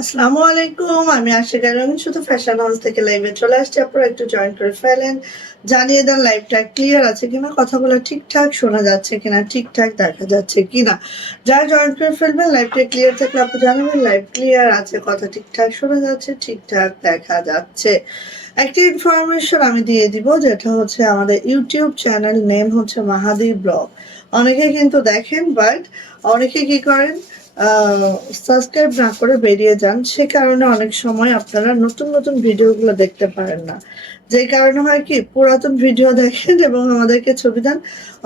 আসসালামু আলাইকুম, আমি আশিকা রঙিন শুধু ফ্যাশন হাউস থেকে লাইভে চলে আসছি। আপনারা একটু জয়েন করে ফেলেন, জানিয়ে দেন লাইভটা ক্লিয়ার আছে কিনা, কথাগুলো ঠিকঠাক শোনা যাচ্ছে কিনা, ঠিকঠাক দেখা যাচ্ছে কিনা। যারা জয়েন করে ফেলবেন লাইভটা ক্লিয়ার থাকলে আপনি জানাবেন লাইভ ক্লিয়ার আছে, কথা ঠিকঠাক শোনা যাচ্ছে, ঠিকঠাক দেখা যাচ্ছে। একটি ইনফরমেশন আমি দিয়ে দিব, যেটা হচ্ছে আমাদের ইউটিউব চ্যানেল নেম হচ্ছে মাহাদি ব্লগ। অনেকে কিন্তু দেখেন, বাট অনেকে কি করেন, সাবস্ক্রাইব না করে বেরিয়ে যান। সে কারণে অনেক সময় আপনারা নতুন নতুন ভিডিওগুলো দেখতে পারেন না। যে কারণে হয় কি, পুরাতন ভিডিও দেখেন এবং আমাদেরকে ছবি দেন,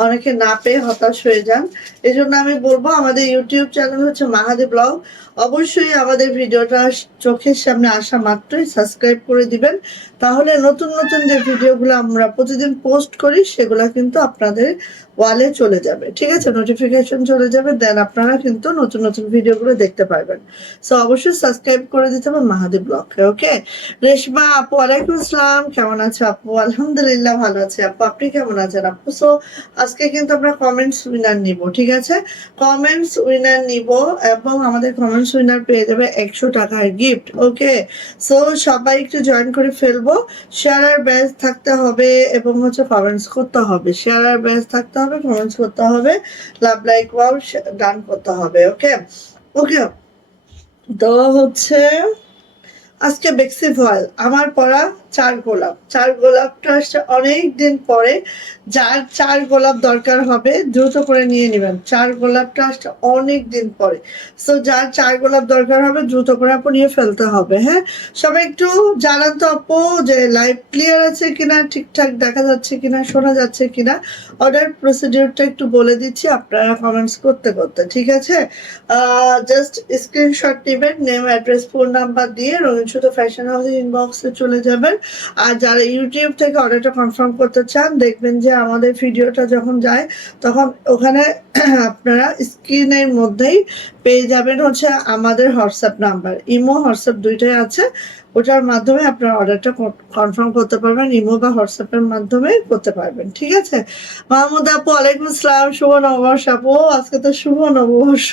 অনেকে না পেয়ে হতাশ হয়ে যান। এই জন্য আমি বলবো, আমাদের ইউটিউব চ্যানেল হচ্ছে মাহাদি ব্লগ। অবশ্যই আমাদের ভিডিওটা চোখের সামনে আসা মাত্রই সাবস্ক্রাইব করে দিবেন, তাহলে নতুন নতুন যে ভিডিওগুলো আমরা প্রতিদিন পোস্ট করি সেগুলো কিন্তু আপনাদের ওয়ালে চলে যাবে। ঠিক আছে, নোটিফিকেশন চলে যাবে, দেন আপনারা কিন্তু নতুন নতুন ভিডিওগুলো দেখতে পারবেন। সো অবশ্যই সাবস্ক্রাইব করে দিতে হবে মাহাদি ব্লগকে। ওকে, রেশমা আপু ওয়ালাইকুম আসসালাম, কেমন আছে আপু? আলহামদুলিল্লাহ ভালো আছে আপু, আপনি কেমন আছেন আপু? সো আজকে কিন্তু আমরা কমেন্টস উইনার নিব। ঠিক আছে, কমেন্টস উইনার নিব এবং আমাদের কমেন্টস উইনার পেয়ে যাবে 100 টাকার গিফট। ওকে, সো সবাই একটু জয়েন করে ফেলবো। শেয়ার আর ব্যাচ থাকতে হবে এবং হচ্ছে কমেন্টস করতে হবে। শেয়ার আর ব্যাচ থাকতে হবে, কমেন্টস করতে হবে, লাভ লাইক ওয়াও ডান করতে হবে। ওকে ওকে, তো হচ্ছে আজকে বেক্সি ভয়েল আমার পরা 4 গোলাপ। 4 গোলাপটা আসছে অনেক দিন পরে। যার 4 গোলাপ দরকার হবে দ্রুত করে নিয়ে নেবেন। 4 গোলাপটা আসছে অনেক দিন পরে। সো যার 4 গোলাপ দরকার হবে দ্রুত করে আপু নিয়ে ফেলতে হবে। হ্যাঁ, সবাই একটু জানান তো আপু যে লাইভ ক্লিয়ার আছে কিনা, ঠিকঠাক দেখা যাচ্ছে কিনা, শোনা যাচ্ছে কিনা। অর্ডার প্রসিডিউরটা একটু বলে দিচ্ছি আপনারা কমেন্টস করতে করতে। ঠিক আছে, জাস্ট স্ক্রিনশট নেবেন, নেম অ্যাড্রেস ফোন নাম্বার দিয়ে রঙিন শুধু ফ্যাশন হাউসের ইনবক্সে চলে যাবেন। আর যারা ইউটিউব থেকে অর্ডারটা কনফার্ম করতে চান, দেখবেন যে আমাদের ভিডিওটা যখন যায় তখন ওখানে আপনারা স্ক্রিনের মধ্যেই পেয়ে যাবেন হচ্ছে আমাদের হোয়াটসঅ্যাপ নাম্বার। ইমো হোয়াটসঅ্যাপ দুইটাই আছে, ওটার মাধ্যমে আপনারা অর্ডারটা কনফার্ম করতে পারবেন, ইমো বা হোয়াটসঅ্যাপের মাধ্যমে করতে পারবেন। ঠিক আছে, মাহমুদ আপু ওয়ালাইকুম আসসালাম, শুভ নববর্ষ আপু। আজকে তো শুভ নববর্ষ,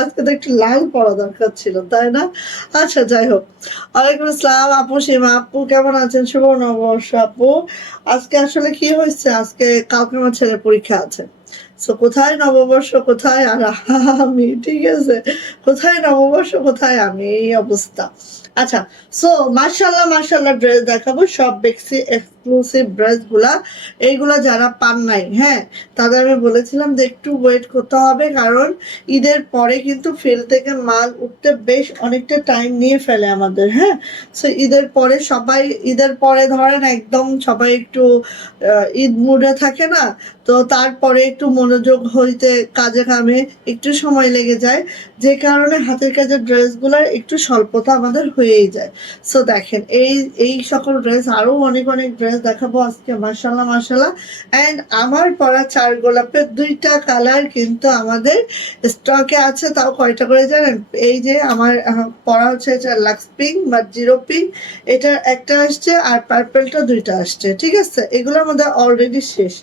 আজকে তো একটু লাল পড়া দরকার ছিল, তাই না? আচ্ছা, যাই হোক, ওয়ালাইকুম আসসালাম আপু। সীমা আপু কেমন আছেন? শুভ নববর্ষ আপু। আজকে আসলে কি হয়েছে, আজকে কালকে আমার ছেলের পরীক্ষা আছে। সো কোথায় নববর্ষ, কোথায় আর আমি, ঠিক আছে, কোথায় নববর্ষ, কোথায় আমি, এই অবস্থা। আচ্ছা, সো মার্শাল্লাহ মার্শাল্লাহ ড্রেস দেখাবো, সব বেক্সি এক্সক্লুসিভ ড্রেস গুলা। এইগুলা যারা পান নাই, হ্যাঁ, তাদের আমি বলেছিলাম যে একটু ওয়েট করতে হবে, কারণ ঈদের পরে কিন্তু ফিল্ড থেকে মাল উঠতে বেশ অনেকটা টাইম নিয়ে ফেলে আমাদের। হ্যাঁ, সো ঈদের পরে সবাই, ঈদের পরে ধরেন একদম সবাই একটু ঈদ মুডে থাকে না, তো তারপরে একটু মনোযোগ হইতে কাজে কামে একটু সময় লেগে যায়, যে কারণে হাতের কাজের ড্রেসগুলোর একটু স্বল্পতা আমাদের হয়েই যায়। সো দেখেন, এই এই সকল ড্রেস, আরও অনেক অনেক ড্রেস ড্রেস দেখাবো আজকে, মাশাআল্লাহ মাশাআল্লাহ। এন্ড আমার পরা 4 গোলাপের 2টা কালার কিন্তু আমাদের স্টকে আছে। তাও কয়টা করে জানেন? এই যে আমার পরা হচ্ছে এটা লাক্স পিঙ্ক বা জিরো পিঙ্ক, এটার একটা আসছে আর পার্পলটা 2টা আসছে, ঠিক আছে? এগুলোর মধ্যে অলরেডি শেষ।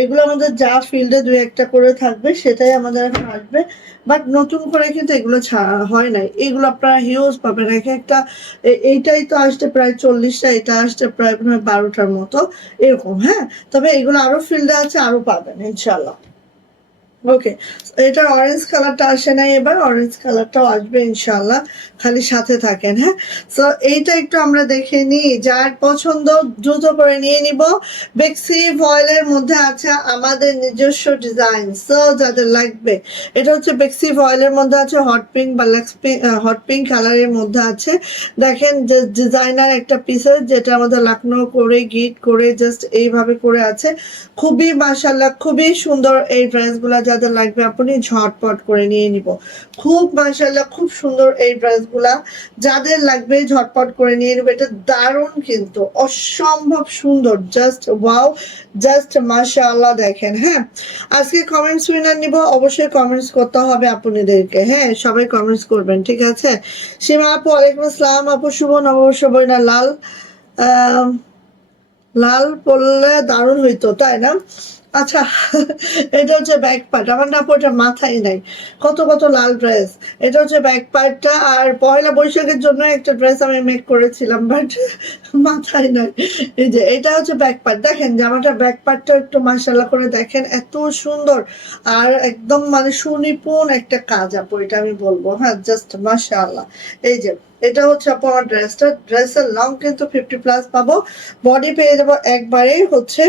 এগুলোর মধ্যে যা ফিল্ডে 2-1টা করে থাকবে সেটাই আমাদের এখন আসবে, বাট নতুন করে কিন্তু এগুলো ছাড়া হয় নাই। এগুলো আপনারা হিউজ পাবেন, এক একটা এইটাই তো আসছে প্রায় 40টা, এটা আসছে প্রায় 12টার মতো এরকম, হ্যাঁ। তবে এগুলো আরো ফিল্ডে আছে, আরো পাবেন ইনশাল্লাহ। ওকে, এটা অরেঞ্জ কালারটা আসে নাই, এবার অরেঞ্জ কালারটাও আসবে ইনশাল্লাহ, খালি সাথে থাকেন, হ্যাঁ। সো এইটা একটু আমরা দেখে নিই, যার পছন্দ দ্রুত করে নিয়ে নিব। বেক্সি ভয়েলের মধ্যে আছে আমাদের নিজস্ব ডিজাইন, সো যাদের লাগবে, এটা হচ্ছে বেক্সি ভয়েলের মধ্যে আছে হট পিঙ্ক বা লাক্স পিঙ্ক, হট পিঙ্ক কালারের মধ্যে আছে। দেখেন যে ডিজাইনার একটা পিসেস, যেটা আমাদের লাকনো করে গিট করে জাস্ট এইভাবে করে আছে, খুবই মাশাআল্লাহ, খুবই সুন্দর। এই ড্রেসগুলো যাদের লাগবে আপনি ঝটপট করে নিয়ে নিব, খুব মাশাআল্লাহ, খুব সুন্দর এই ড্রেসগুলা, যাদের লাগবে ঝটপট করে নিয়ে নিব। এটা দারুণ কিন্তু অসম্ভব সুন্দর, জাস্ট ওয়াও, জাস্ট মাশাআল্লাহ। দেখেন, হ্যাঁ, আজকে কমেন্টস উইনার নিব, অবশ্যই কমেন্টস করতে হবে আপনাদেরকে, হ্যাঁ, সবাই কমেন্টস করবেন, ঠিক আছে? সীমা আপু ওয়ালাইকুম আসসালাম। আপু শুভ নববর্ষ, বইনা লাল লাল পরলে দারুণ হইতো, তাই না? আচ্ছা, এটা হচ্ছে ব্যাক পার্ট, আমার না ওটা মাথায় নাই, কত কত লাল ড্রেস। এটা হচ্ছে ব্যাক পার্টটা, আর পয়লা বৈশাখের জন্য একটা ড্রেস আমি মেক করেছিলাম, বাট মাথায় নাই। এই যে এটা হচ্ছে ব্যাক পার্ট, দেখেন জামাটা ব্যাক পার্টটা একটু মাশাআল্লাহ করে দেখেন, এত সুন্দর আর একদম মানে সুনিপুণ একটা কাজ আপু, এটা আমি বলবো, হ্যাঁ, জাস্ট মাশাআল্লাহ। এই যে এটা হচ্ছে আপু আমার ড্রেসটা, ড্রেসের লং কিন্তু 50+ পাবো, বডি পেয়ে যাবো একবারেই হচ্ছে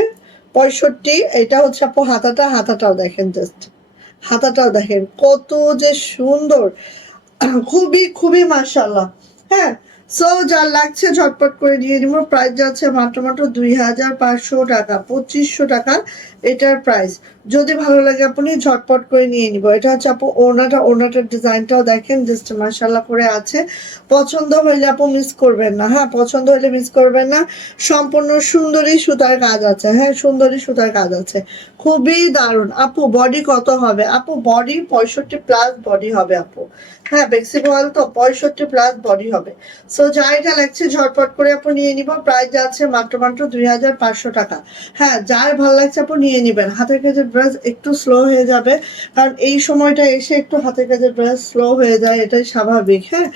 65। এটা হচ্ছে আপু হাতাটা, হাতাটাও দেখেন, জাস্ট হাতাটাও দেখেন কত যে সুন্দর, খুবই খুবই মাশাআল্লাহ, হ্যাঁ। সো যার লাগছে ঝটপট করে নিয়ে নিব। প্রাইস যাচ্ছে মাত্র মাত্র 2500 টাকা, 2500 টাকা এটার প্রাইস। যদি ভালো লাগে আপনি ঝটপট করে নিয়ে নিব। এটা হচ্ছে আপু ওড়নাটা, ওড়নাটার ডিজাইনটাও দেখেন, জাস্ট মাশাআল্লাহ করে আছে। পছন্দ হইলে আপু মিস করবেন না, হ্যাঁ, পছন্দ হইলে মিস করবেন না। সম্পূর্ণ সুন্দরী সুতার কাজ আছে, হ্যাঁ, সুন্দরী সুতার কাজ আছে, খুবই দারুণ। আপু বডি কত হবে? আপু বডি 65+ বডি হবে আপু, হ্যাঁ, বেক্সি ভয়েল তো 65+ বডি হবে। সো যা এটা লাগছে ঝটপট করে আপু নিয়ে নিব। প্রাইস যাচ্ছে মাত্র মাত্র 2500 টাকা। হ্যাঁ, যার ভালো লাগছে আপু নিয়ে নিবেন। হাতের কাজের ড্রেস একটু স্লো হয়ে যাবে, কারণ এই সময়টা এসে একটু হাতের কাজের ড্রেস স্লো হয়ে যায়, এটাই স্বাভাবিক, হ্যাঁ।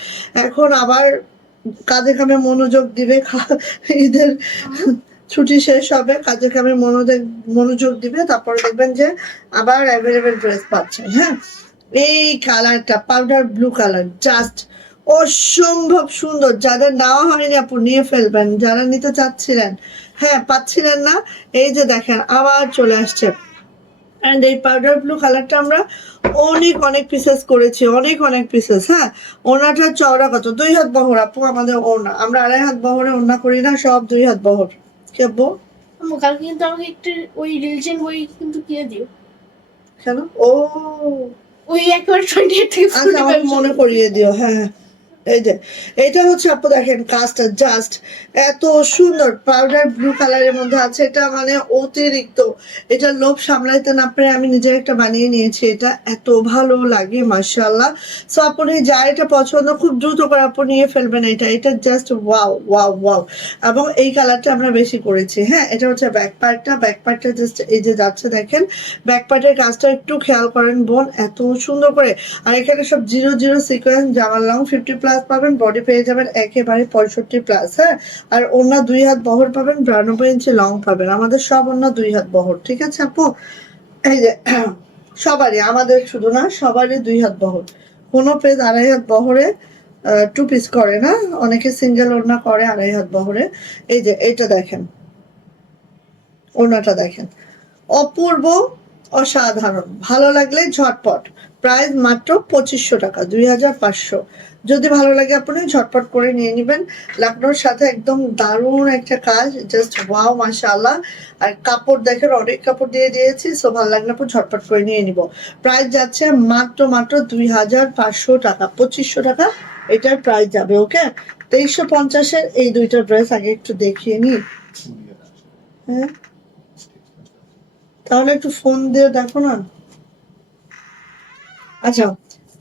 এখন আবার কাজে কামে মনোযোগ দিবে, ঈদের ছুটি শেষ হবে, কাজে কামে মনোযোগ দিবে, তারপরে দেখবেন যে আবার অ্যাভেলেবেল ড্রেস পাচ্ছেন, হ্যাঁ। এই কালারটা পাউডার ব্লু কালার, জাস্ট অসম্ভব সুন্দর। যাদের নেওয়া হয়নি আপু নিয়ে ফেলবেন, যারা নিতে চাচ্ছিলেন, হ্যাঁ, পাচ্ছিলেন না, এই যে দেখেন আবার চলে আসছে। অ্যান্ড এই পাউডার ব্লু কালারটা আমরা অনেক অনেক পিসেস করেছি, অনেক অনেক পিসেস, হ্যাঁ। ওনাটা চওড়া কত? 2 হাত বহর আপু আমাদের ওড়না, আমরা 2.5 হাত বহরে ওড়না করি না, সব 2 হাত বহর। কি আপু? কালকে কিন্তু আমাকে একটু ওই রিলিজিয়ন বই কিন্তু কিনে দিও। কেন? ও ওই একবার 28 থেকে আচ্ছা, আমাকে মনে করিয়ে দিও, হ্যাঁ। এই যে এটা হচ্ছে আপু দেখেন কাজটা জাস্ট এত সুন্দর, পাউডার ব্লু কালারের মধ্যে আছে, এটা মানে অতিরিক্ত, এটা লোভ সামলাইতে না পেরে আমি নিজে একটা বানিয়ে নিয়েছি, এটা এত ভালো লাগে মাশাআল্লাহ। সো আপনি যা এটা পছন্দ খুব দ্রুত করে আপনি নিয়ে ফেলবেন, এটা এটা জাস্ট ওয়াও ওয়াও ওয়াও। এবং এই কালারটা আমরা বেশি করেছি, হ্যাঁ। এটা হচ্ছে ব্যাক পার্টটা, ব্যাক পার্টটা জাস্ট এই যে যাচ্ছে দেখেন, ব্যাক পার্টের কাজটা একটু খেয়াল করেন বোন, এত সুন্দর করে। আর এখানে সব 0 0 সিকোয়েন্স, জামার লং 50+ পাবেন, বডি পেয়ে যাবেন একেবারে 65+, হ্যাঁ। আর ওড়না 2 হাত বহর পাবেন, 92 ইঞ্চি লং পাবেন, আমাদের সব ওড়না 2 হাত বহর, ঠিক আছে আপু? এই যে সবারই, আমাদের শুধু না, সবারই 2 হাত বহর, কোনো পেজ 2.5 হাত বহরে 2 পিস করে না, অনেকে সিঙ্গেল ওড়না করে 2.5 হাত বহরে। এই যে এইটা দেখেন, ওড়নাটা দেখেন, অপূর্ব, অসাধারণ, ভালো লাগলে ঝটপট। প্রাইস মাত্র 2500 টাকা, 2500। যদি ভালো লাগে আপনি ঝটপট করে নিয়ে নেবেন। লাকনোর সাথে একদম দারুণ একটা কাজ, জাস্ট ওয়াও মাশাআল্লাহ। আর কাপড় দেখেন অনেক কাপড় দিয়ে দিয়েছি, সো ভালো লাগলে আপনি ঝটপট করে নিয়ে নিব। প্রাইস যাচ্ছে মাত্র মাত্র 2500 টাকা, 2500 টাকা এটার প্রাইস যাবে, ওকে। 2350-এর এই দুইটা ড্রেস আগে একটু দেখিয়ে নিই। হ্যাঁ, তাহলে একটু ফোন দিয়ে দেখো না। আচ্ছা,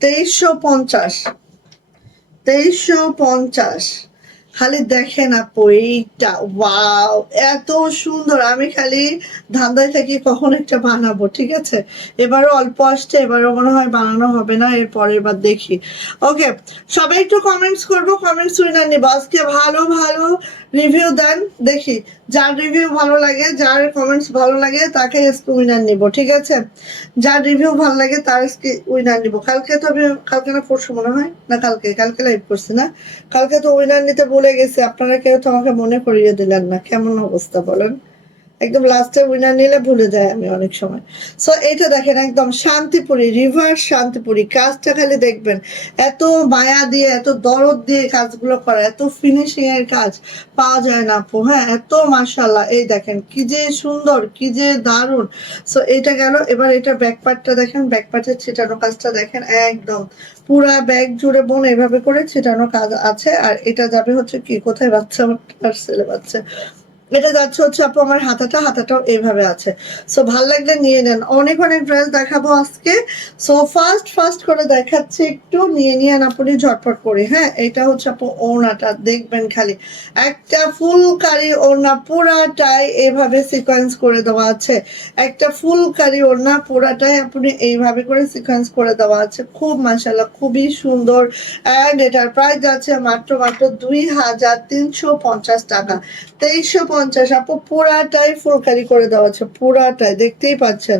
2350, 2350। খালি দেখেন আপু এইটা, ওয়াও, এত সুন্দর। আমি খালি ধান্দায় থাকি কখন একটা বানাবো, ঠিক আছে। এবারও অল্প আসছে, এবারও মনে হয় বানানো হবে না, এর পরের বার দেখি। ওকে, সবাই একটু কমেন্টস করবো, কমেন্টস উইনার নিবো আজকে। ভালো ভালো রিভিউ দেন, দেখি যার রিভিউ ভালো লাগে, যার কমেন্টস ভালো লাগে তাকে আজকে উইনার নিব, ঠিক আছে। যার রিভিউ ভালো লাগে তার আজকে উইনার নিব। কালকে তো আমি, কালকে না পরশু মনে হয়, না কালকে, কালকে লাইভ করছি না, কালকে তো উইনার নিতে ভুলে গেছি। আপনারা কেউ তো আমাকে মনে করিয়ে দিলেন না, কেমন অবস্থা বলেন। একদম লাস্টে উইনার নিলে ভুলে যায় আমি অনেক সময়। সো এটা দেখেন, একদম শান্তিপুরি, রিভার্স শান্তিপুরি। কাজটা খালি দেখবেন, এত মায়া দিয়ে, এত দরদ দিয়ে কাজগুলো করা, এত ফিনিশিং এর কাজ পাওয়া যায় না আপু। হ্যাঁ, এত মাশাআল্লাহ। এই দেখেন কি যে সুন্দর, কি যে দারুণ। সো এটা গেল। এবার এটা ব্যাক পার্টটা দেখেন, ব্যাক পার্টের ছিটানো কাজটা দেখেন, একদম পুরা ব্যাগ জুড়ে বোন এভাবে করে ছিটানো কাজ আছে। আর এটা যাবে হচ্ছে কি, কোথায় বাচ্চা, আমার পার্সেলে বাচ্চা, এটা যাচ্ছে হচ্ছে আপু আমার হাতাটা, হাতাটাও এইভাবে আছে। সো ভাল লাগলে নিয়ে নেন। অনেক অনেক ড্রেস দেখাবো আজকে। সো ফার্স্ট ফার্স্ট করে দেখাচ্ছি, একটু নিয়ে নিয়েন আপনি ঝটপট করে। হ্যাঁ, এটা হচ্ছে আপু ওড়নাটা দেখবেন, খালি একটা ফুলকারি ওড়না, পুরাটাই এইভাবে সিকোয়েন্স করে দেওয়া আছে। একটা ফুলকারি ওড়না পুরাটাই আপনি এইভাবে করে সিকোয়েন্স করে দেওয়া আছে। খুব মাশাআল্লাহ, খুবই সুন্দর। অ্যান্ড এটার প্রাইস যাচ্ছে মাত্র মাত্র 2350 টাকা। 2350 আপু, পুরাটাই ফুলকারি করে দেওয়া আছে, পুরাটাই দেখতেই পাচ্ছেন,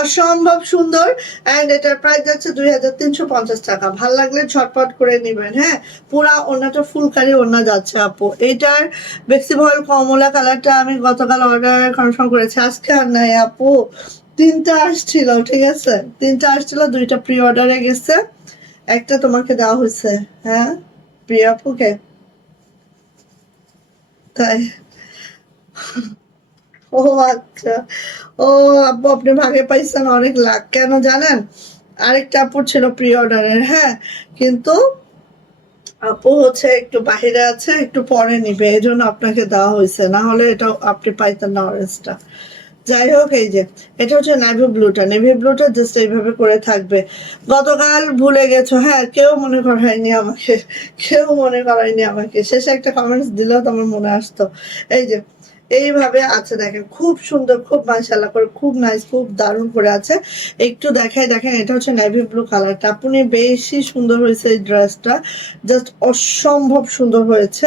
অসম্ভব সুন্দর। অ্যান্ড এটার প্রাইস যাচ্ছে 2350 টাকা। ভাল লাগলে ঝটপট করে নেবেন। হ্যাঁ, পুরা ওড়নাটা ফুলকারি ওড়না যাচ্ছে আপু। এটার বেক্সি ভয়েল কমলা কালারটা আমি গতকাল অর্ডার কনফার্ম করেছি, আজকে আর নাই আপু। তিনটা আসছিল, ঠিক আছে, তিনটা আসছিল, দুইটা প্রি অর্ডারে গেছে, একটা তোমাকে দেওয়া হয়েছে। হ্যাঁ, প্রিয়া আপুকে, তাই। ও আচ্ছা, ও আপু আপনি ভাগে পাইছেন, অনেক লাখ। কেন জানেন, আরেকটা আপুর ছিল প্রি অর্ডারের, হ্যাঁ, কিন্তু আপু হচ্ছে একটু বাহিরে আছে, একটু পরে নিবে, এই জন্য আপনাকে দেওয়া হয়েছে, না হলে এটা আপনি পাইতেন না অরেঞ্জটা। যাই হোক, এই যে এটা হচ্ছে নেভি ব্লুটা, নেভি ব্লুটা জাস্ট এইভাবে করে থাকবে। গতকাল ভুলে গেছো, হ্যাঁ, কেউ মনে করায়নি আমাকে, কেউ মনে করায়নি আমাকে, শেষে একটা কমেন্টস দিলেও তো আমার মনে আসতো। এই যে এইভাবে আছে দেখেন, খুব সুন্দর, খুব মাশাআল্লাহ করে, খুব নাইস, খুব দারুণ করে আছে। একটু দেখাই, দেখেন এটা হচ্ছে নেভি ব্লু কালারটা, আপনি বেশি সুন্দর হয়েছে এই ড্রেসটা, জাস্ট অসম্ভব সুন্দর হয়েছে।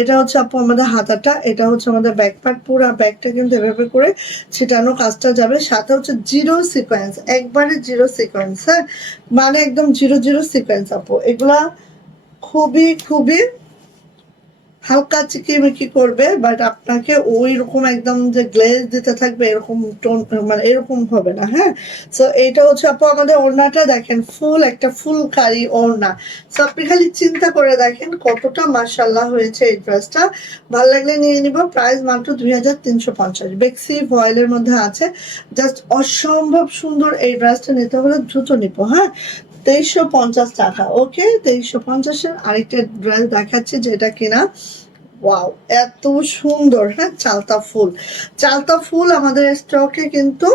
এটা হচ্ছে আপু আমাদের হাতাটা, এটা হচ্ছে আমাদের ব্যাক পার্ট, পুরো ব্যাগটা কিন্তু এভাবে করে ছিটানো কাজটা যাবে। সাথে হচ্ছে জিরো সিকোয়েন্স, একবারে জিরো সিকোয়েন্স। হ্যাঁ, মানে একদম জিরো জিরো সিকোয়েন্স আপু। এগুলা খুবই খুবই হালকা চিকিমিকি করবে, বাট আপনাকে ওই রকম একদম যে গ্লেজ দিতে থাকবে এরকম টোন, মানে এরকম হবে না। হ্যাঁ, সো এইটা হচ্ছে আপু আমাদের ওড়নাটা দেখেন, ফুল একটা ফুলকারি ওড়না। সো আপনি খালি চিন্তা করে দেখেন কতটা মাশাআল্লাহ হয়েছে এই ড্রেসটা। ভালো লাগলে নিয়ে নিব। প্রাইস মাত্র 2350, বেক্সি ভয়েলের মধ্যে আছে। জাস্ট অসম্ভব সুন্দর। এই ড্রেসটা নিতে হলে দ্রুত নিবো। হ্যাঁ, 2350 টাকা। ওকে, 2350-এর আরেকটা ড্রেস দেখাচ্ছি, যেটা কিনা ওয়াও, এত সুন্দর। হ্যাঁ, চালতা ফুল, চালতা ফুল আমাদের স্টকে কিন্তু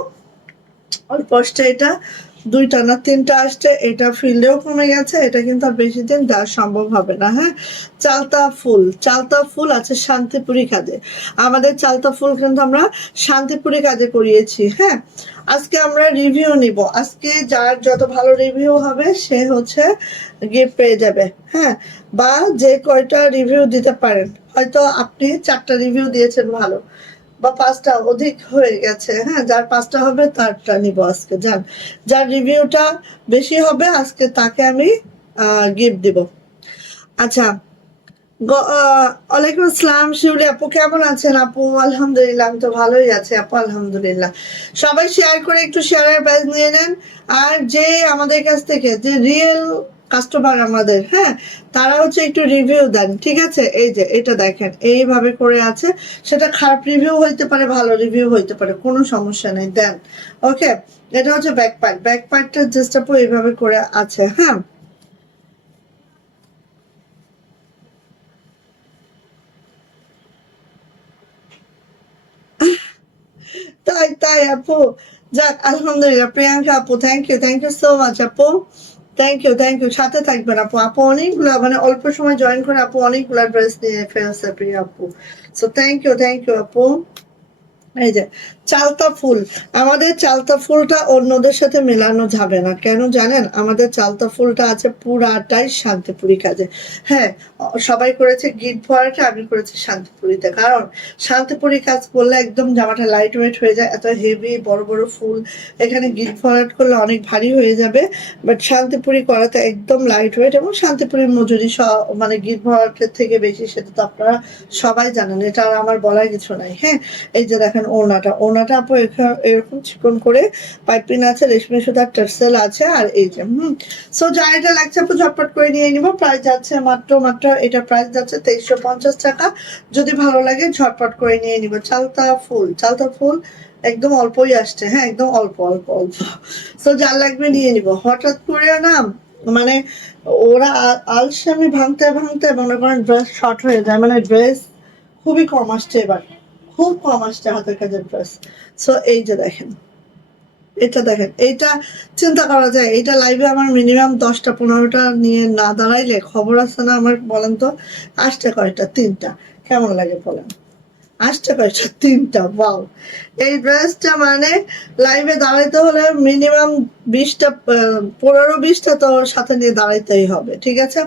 অল্প আসছে। এটা দুইটা না তিনটা আসছে, এটা ফিল্ডেও কমে গেছে, এটা কিন্তু আর বেশি দিন দেওয়া সম্ভব হবে না। হ্যাঁ, চালতা ফুল, চালতা ফুল আছে শান্তিপুরি কাজে। আমাদের চালতা ফুল কিন্তু আমরা শান্তিপুরি কাজে করিয়েছি। হ্যাঁ, আজকে আমরা রিভিউ নিব, আজকে যার যত ভালো রিভিউ হবে সে হচ্ছে গিফট পেয়ে যাবে। হ্যাঁ, বা যে কয়টা রিভিউ দিতে পারেন, হয়তো আপনি 4টা রিভিউ দিয়েছেন ভালো, বা 5টা অধিক হয়ে গেছে, হ্যাঁ, যার 5টা হবে তারটা নিব আজকে। যান, যার রিভিউটা বেশি হবে আজকে তাকে আমি গিফট দিব। আচ্ছা, ওয়ালাইকুম আসসালাম শিউলি আপু, কেমন আছেন আপু? আলহামদুলিল্লাহ, আমি তো ভালোই আছি আপু, আলহামদুলিল্লাহ। সবাই শেয়ার করে একটু শেয়ারের প্রাইস নিয়ে নেন। আর যে আমাদের কাছ থেকে যে রিয়েল কাস্টমার আমাদের, হ্যাঁ, তারা হচ্ছে একটু রিভিউ দেন, ঠিক আছে। এই যে এটা দেখেন এইভাবে করে আছে, সেটা খারাপ রিভিউ হইতে পারে, ভালো রিভিউ হইতে পারে, কোনো সমস্যা নেই, দেন। ওকে, এটা হচ্ছে ব্যাক পার্ট, ব্যাক পার্টটা জাস্ট আপু এইভাবে করে আছে। হ্যাঁ, তাই তাই আপু, যাক আলহামদুলিল্লাহ। প্রিয়াঙ্কা আপু, থ্যাংক ইউ সো মাচ আপু, থ্যাংক ইউ। সাথে থাকবেন আপু। আপু অনেকগুলা, মানে অল্প সময় জয়েন করে আপু অনেকগুলা ড্রেস নিয়ে ফেলছে প্রিয়া আপু। সো থ্যাংক ইউ আপু। এই যে চালতা ফুল, আমাদের চালতা ফুলটা অন্যদের সাথে মেলানো যাবে না, কেন জানেন? আমাদের চালতা ফুলটা আছে পুরাটাই শান্তিপুরি কাজে। হ্যাঁ, সবাই করেছে গিট ভরাটে, আমি করেছি শান্তিপুরিতে। কারণ শান্তিপুরি কাজ করলে একদম জামাটা লাইট ওয়েট হয়ে যায়, এত হেভি বড় বড় ফুল এখানে গিট ভরাট করলে অনেক ভারী হয়ে যাবে। বাট শান্তিপুরি করাতে একদম লাইট ওয়েট, এবং শান্তিপুরির মজুরি মানে গিট ভরাটের থেকে বেশি, সেটা তো আপনারা সবাই জানেন, এটা আর আমার বলার কিছু নাই। হ্যাঁ, এই যে দেখেন ওড়নাটা আপু এরকম চিকন করে পাইপিং আছে, রেশমি সুতার টার্সেল আছে, আর এই যে সো যা এটা লাগছে আপু ঝটপট করে নিয়ে নিব। প্রাইস যাচ্ছে মাত্র এটা প্রাইস যাচ্ছে 2350 টাকা। যদি ভালো লাগে ঝটপট করে নিয়ে নিব। চালতা ফুল একদম অল্পই আসছে, হ্যাঁ একদম অল্প। সো যা লাগবে নিয়ে নিব। হঠাৎ করে না, মানে ওরা আলসেমি ভাঙতে ভাঙতে মনে করেন ড্রেস শর্ট হয়ে যায়, মানে ড্রেস খুবই কম আসছে এবার, খুব কম আসছে হাতের কাজের ড্রেস। সো এই যে দেখেন, এইটা চিন্তা করা যায়, এইটা লাইভে আমার মিনিমাম 10টা 15টা নিয়ে না দাঁড়াইলে খবর আছে না আমার, বলেন তো? আসছে কয়টা? 3টা। কেমন লাগে বলেন? আসছে কয়টা? 3টা। ওয়াও, এই ড্রেসটা মানে লাইভে দাঁড়াইতে হলে মিনিমাম 15-20টা তো সাথে নিয়ে দাঁড়াইতেই হবে, ঠিক আছে?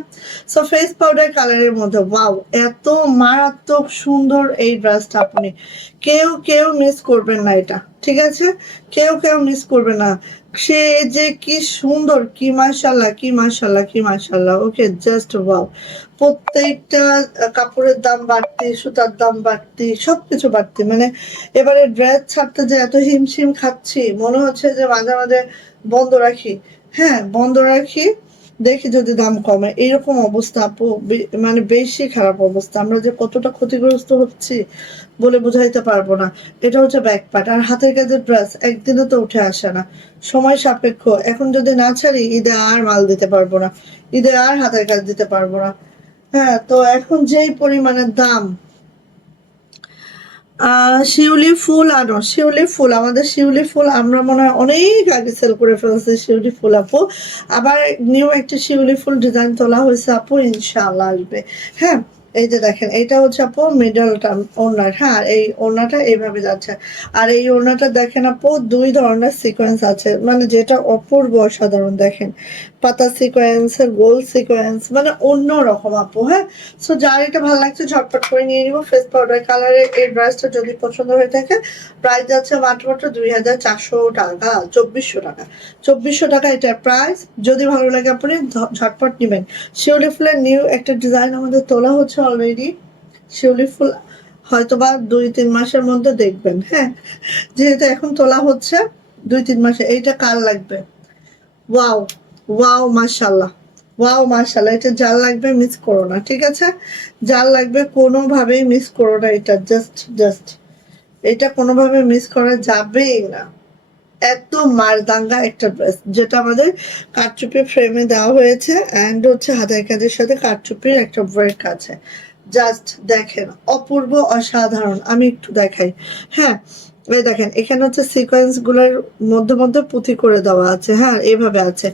সো ফেস পাউডার কালারের মধ্যে, ওয়াও, এত মারাত্মক সুন্দর এই ড্রেসটা, আপনি কেউ মিস করবেন না এটা, ঠিক আছে? কেউ মিস করবে না। সে যে কি সুন্দর, কি মাশাল্লাহ। ওকে, জাস্ট ওয়াও। প্রত্যেকটা কাপড়ের দাম বাড়তি, সুতার দাম বাড়তি, সবকিছু বাড়তি। মানে এবারে ড্রেস ছাড়তে যে এত হিমশিম খাচ্ছি, মনে হচ্ছে যে মাঝে মাঝে বন্ধ রাখি। হ্যাঁ, বন্ধ রাখি, দেখি যদি দাম কমে। এইরকম অবস্থা আপু, মানে বেশি খারাপ অবস্থা। আমরা যে কতটা ক্ষতিগ্রস্ত হচ্ছি বলে বুঝাইতে পারবো না। এটা হচ্ছে ব্যাক পার্ট। আর হাতের কাজের ড্রেস একদিনে তো উঠে আসে না, সময় সাপেক্ষ। এখন যদি না ছাড়ি, ঈদে আর মাল দিতে পারবো না, ঈদে আর হাতের কাজ দিতে পারবো না। হ্যাঁ, তো এখন যেই পরিমাণের দাম, শিউলি ফুল, আমাদের শিউলি ফুল আমরা মনে হয় অনেক আগে সেল করে ফেলছি শিউলি ফুল আপু। আবার নিউ একটা শিউলি ফুল ডিজাইন তোলা হয়েছে আপু, ইনশাআল্লাহ আসবে। হ্যাঁ, এই যে দেখেন, এটা হচ্ছে আপু মিডলটা ওড়নার। হ্যাঁ, আর এই ওড়নাটা এইভাবে যাচ্ছে। আর এই ওড়নাটা দেখেন আপু, 2 ধরনের সিকোয়েন্স আছে, মানে যেটা অপূর্ব অসাধারণ। দেখেন, পাতা সিকোয়েন্সের গোল সিকোয়েন্স, মানে অন্য রকম আপু। হ্যাঁ, সো যার এটা ভালো লাগছে ঝটপট করে নিয়ে নিব। ফেস পাউডার কালারের এই ড্রেসটা যদি পছন্দ হয়ে থাকে, প্রাইস যাচ্ছে মাত্র 2400 টাকা, 2400 টাকা এটার প্রাইস। যদি ভালো লাগে আপনি ঝটপট নেবেন। শিউলি ফুলের নিউ একটা ডিজাইন আমাদের তোলা হচ্ছে অলরেডি। শিউলি ফুল হয়তোবা 2-3 মাসের মধ্যে দেখবেন। হ্যাঁ, যেহেতু এখন তোলা হচ্ছে 2-3 মাসে। এইটা কার লাগবে? ওয়াও, ওয়াও মাশাল্লাহ, এটা যার লাগবে মিস করো না, ঠিক আছে? যার লাগবে কোনোভাবেই মিস করো না, এটা জাস্ট এটা কোনোভাবে মিস করা যাবেই না। এত মারদাঙ্গা একটা ড্রেস, যেটা আমাদের কারচুপি ফ্রেমে দেওয়া হয়েছে, অ্যান্ড হচ্ছে হাতের কাজের সাথে কারচুপির একটা ওয়ার্ক আছে। জাস্ট দেখেন, অপূর্ব অসাধারণ। আমি একটু দেখাই। হ্যাঁ, এই দেখেন, এখানে হচ্ছে সিকোয়েন্স গুলোর মধ্যে পুঁথি করে দেওয়া আছে। হ্যাঁ, এইভাবে আছে।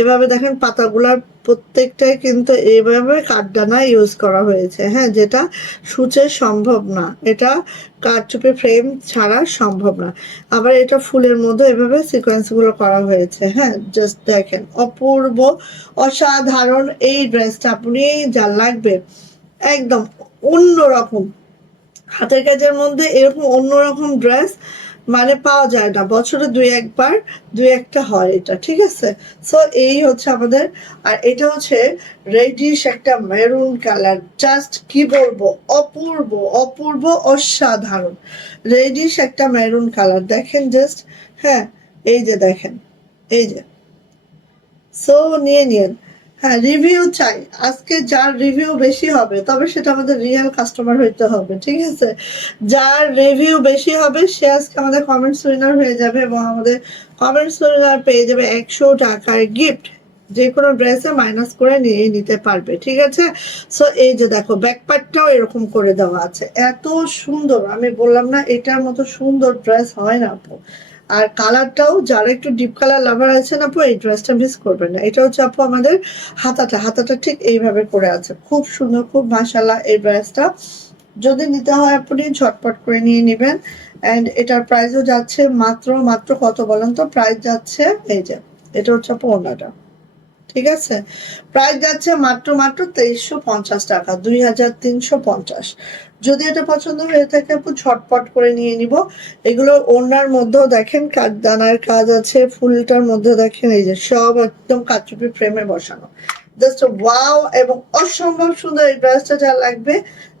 এভাবে দেখেন, পাতাগুলার প্রত্যেকটাই কিন্তু এইভাবে কাঠদানা ইউজ করা হয়েছে। হ্যাঁ, যেটা সূচে সম্ভব না, এটা কারচুপি ফ্রেম ছাড়া সম্ভব না। আবার এটা ফুলের মধ্যে এভাবে সিকোয়েন্স গুলো করা হয়েছে। হ্যাঁ, জাস্ট দেখেন, অপূর্ব অসাধারণ এই ড্রেসটা। আপনি যা লাগবে একদম অন্যরকম, হাতের কাজের মধ্যে এরকম অন্যরকম ড্রেস মানে পাওয়া যায় না, বছরে 2-1বার 2-1টা হয় এটা, ঠিক আছে? সো এই হচ্ছে আমাদের। আর এটা হচ্ছে রেডিশ একটা মেরুন কালার, জাস্ট কি বলবো, অপূর্ব অসাধারণ। রেডিশ একটা মেরুন কালার, দেখেন জাস্ট। হ্যাঁ, এই যে দেখেন, এই যে। সো নিয়ে নিন। হ্যাঁ, রিভিউ চাই আজকে। যার রিভিউ বেশি হবে, তবে সেটা আমাদের রিয়েল কাস্টমার হইতে হবে, ঠিক আছে? যার রিভিউ বেশি হবে সে আজকে আমাদের কমেন্টস উইনার হয়ে যাবে, এবং আমাদের কমেন্টস উইনার পেয়ে যাবে 100 টাকার গিফট। যে কোনো ড্রেসে মাইনাস করে নিয়ে নিতে পারবে, ঠিক আছে। সো এই যে দেখো ব্যাক পার্টটাও এরকম করে দেওয়া আছে, এত সুন্দর, আমি বললাম না এটার মতো সুন্দর ড্রেস হয় না আপু। আর কালারটাও যারা একটু ডিপ কালার লাভার আছেন আপু, এই ড্রেসটা মিস করবেন না। এটা হচ্ছে আপু আমাদের হাতাটা ঠিক এইভাবে করে আছে, খুব সুন্দর, খুব মাশাআল্লাহ এই ড্রেসটা। যদি নিতে হয় আপনি ঝটপট করে নিয়ে নেবেন। এন্ড এটার প্রাইসও যাচ্ছে মাত্র মাত্র কত বলেন তো? প্রাইস যাচ্ছে এই যে, এটা হচ্ছে আপু ওড়নাটা, ঠিক আছে। প্রাইস যাচ্ছে মাত্র মাত্র 2350 টাকা, 2350। যদি এটা পছন্দ হয়ে থাকে আপু ঝটপট করে নিয়ে নিব। এগুলো ওড়নার মধ্যেও দেখেন কাঠদানার কাজ আছে, ফুলটার মধ্যে দেখেন এই যে সব একদম কাচুপি ফ্রেমে বসানো, জাস্ট ওয়াও এবং অসম্ভব সুন্দর। এই ড্রেসটা যা লাগবে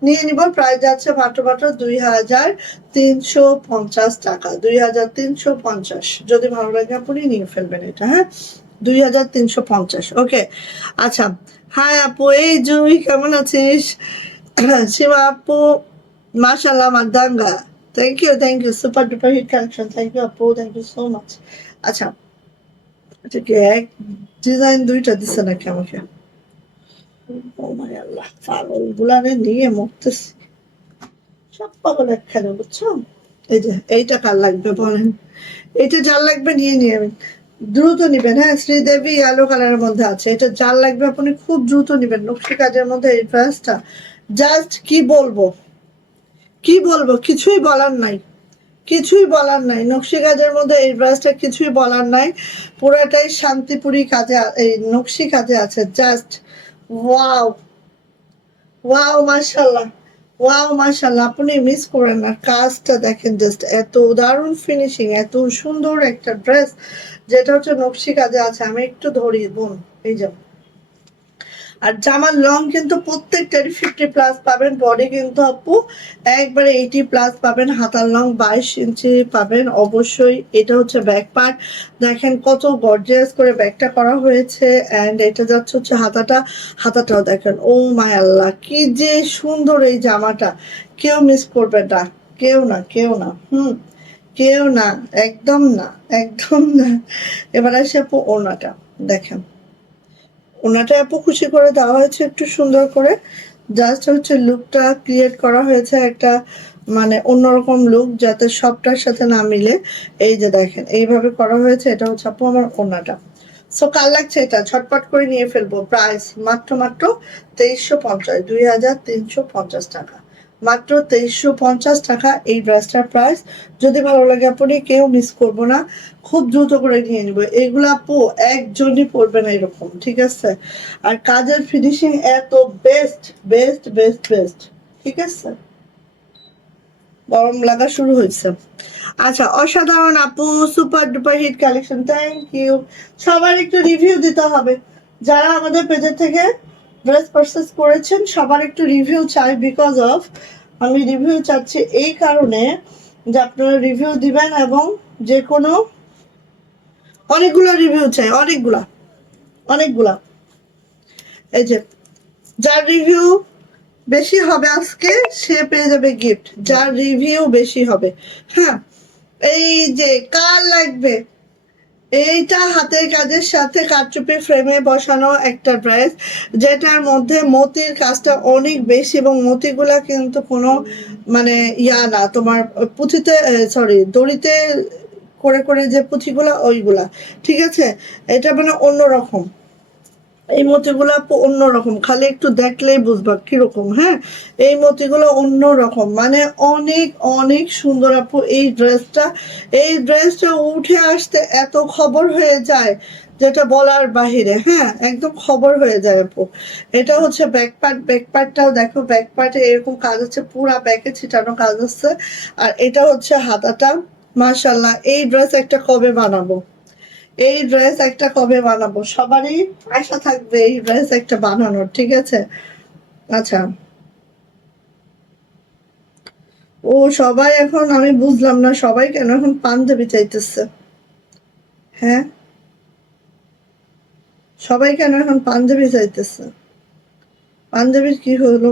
নিয়ে নিব। প্রাইস যাচ্ছে মাত্র মাত্র 2350 টাকা, 2350। যদি ভালো লাগে আপনি নিয়ে ফেলবেন এটা, হ্যাঁ। 2350, ওকে। আচ্ছা, হাই আপু, এই জুই কেমন আছিস? সীমা আপু, মাশাল্লাহ মাদাঙ্গা, thank you, super duper hit collection, thank you আপু, থ্যাংক ইউ সো মাচ। আচ্ছা, এটা কি এক ডিজাইন দুইটা দিছে নাকি আমাকে? ও মাই আল্লাহ, পাগল গুলানে নিয়ে মরতেছি, সব পাগল একখানে, বুঝছো। এই যে এইটা কার লাগবে বলেন? এটা যার লাগবে নিয়ে নিবেন, দ্রুত নিবেন, হ্যাঁ। শ্রীদেবী ইয়েলো কালারের মধ্যে আছে, এটা যার লাগবে আপনি খুব দ্রুত নিবেন। নকশি কাজের মধ্যে এই ড্রেসটা জাস্ট কি বলবো, কি বলবো, কিছুই বলার নাই, কিছুই বলার নাই। নকশি কাজের মধ্যে এই ড্রেসটা কিছুই বলার নাই, পুরাটাই শান্তিপুরি কাজে, এই নকশি কাজে আছে, জাস্ট ওয়াও, ওয়াও মাশাল্লাহ, ওয়াও মাশাল্লাহ, আপনি মিস করেন না। কাজটা দেখেন, জাস্ট এত দারুণ ফিনিশিং, এত সুন্দর একটা ড্রেস যেটা হচ্ছে নকশি কাজে আছে। আমি একটু ধরি বোন, এই যে। আর জামার লং কিন্তু প্রত্যেকটারই 50+ পাবেন, বডি কিন্তু আপু একবারে 80+ পাবেন, হাতার লং 22 ইঞ্চি পাবেন অবশ্যই। এটা হচ্ছে ব্যাক পার্ট, দেখেন কত গর্জিয়াস করে ব্যাকটা করা হয়েছে। অ্যান্ড এটা যাচ্ছে হচ্ছে হাতাটাও দেখেন, ও মাই আল্লাহ কি যে সুন্দর এই জামাটা, কেউ মিস করবে না, কেউ না, কেউ না, কেউ না, একদম না, একদম না। এবার আসে আপু ওড়নাটা দেখেন, ওনাটা আপু খুশি করে দেওয়া হয়েছে একটু সুন্দর করে, জাস্ট হচ্ছে লুকটা ক্রিয়েট করা হয়েছে একটা, মানে অন্যরকম লুক যাতে সবটার সাথে না মিলে। এই যে দেখেন এইভাবে করা হয়েছে, এটা হচ্ছে আপু আমার ওনাটা। সো কার লাগছে এটা ঝটপট করে নিয়ে ফেলবো। প্রাইস মাত্র মাত্র 2350, 2350 টাকা, মাত্র 2350 টাকা এই ড্রেসটার প্রাইস। যদি ভালো লাগে আপনি কেউ মিস করবো না, খুব দ্রুত করে নিয়ে নিবো। এগুলো আপু একজনই পরবে না এরকম, ঠিক আছে। আর কাজের ফিনিশিং এত বেস্ট, বেস্ট বেস্ট বেস্ট, ঠিক আছে। গরম লাগা শুরু হয়েছে। আচ্ছা, অসাধারণ আপু, super duper hit collection, thank you. সবার একটু রিভিউ দিতে হবে, যারা আমাদের পেজের থেকে ড্রেস পারচেস করেছেন সবার একটু রিভিউ চাই। বিকজ অফ, আমি রিভিউ চাচ্ছি এই কারণে যে আপনারা রিভিউ দিবেন, এবং যে কোনো অনেকগুলো রিভিউ চাই, অনেকগুলা, অনেকগুলা। এই যে যার রিভিউ বেশি হবে আজকে সে পেয়ে যাবে গিফট, যার রিভিউ বেশি হবে, হ্যাঁ। এই যে কার লাগবে, এইটা হাতের কাজের সাথে কারচুপি ফ্রেমে বসানো একটা ড্রেস, যেটার মধ্যে মতির কাজটা অনেক বেশি, এবং মতিগুলা কিন্তু কোনো মানে ইয়া না তোমার পুঁথিতে, সরি দড়িতে করে করে যে পুঁথিগুলা ওইগুলা, ঠিক আছে। এটা মানে অন্যরকম, এই মতিগুলো আপু অন্যরকম, খালি একটু দেখলেই বুঝবা কিরকম, হ্যাঁ। এই মতিগুলো অন্যরকম, মানে অনেক অনেক সুন্দর আপু এই ড্রেসটা। এই ড্রেসটা উঠে আসতে এত খবর হয়ে যায় যেটা বলার বাহিরে, হ্যাঁ, একদম খবর হয়ে যায় আপু। এটা হচ্ছে ব্যাক পার্ট, ব্যাক পার্টটাও দেখো, ব্যাক পার্টে এরকম কাজ হচ্ছে, পুরা ব্যাকে ছিটানো কাজ হচ্ছে। আর এটা হচ্ছে হাতাটা, মাশাল্লাহ। এই ড্রেস একটা কবে বানাবো, এই ড্রেস একটা কবে বানাবো, সবারই আশা থাকবে এই ড্রেস একটা বানানোর, ঠিক আছে। আচ্ছা, ও সবাই এখন, আমি বুঝলাম না সবাই কেন এখন পাঞ্জাবি চাইতেছে, হ্যাঁ, সবাই কেন এখন পাঞ্জাবি চাইতেছে, পাঞ্জাবির কি হলো?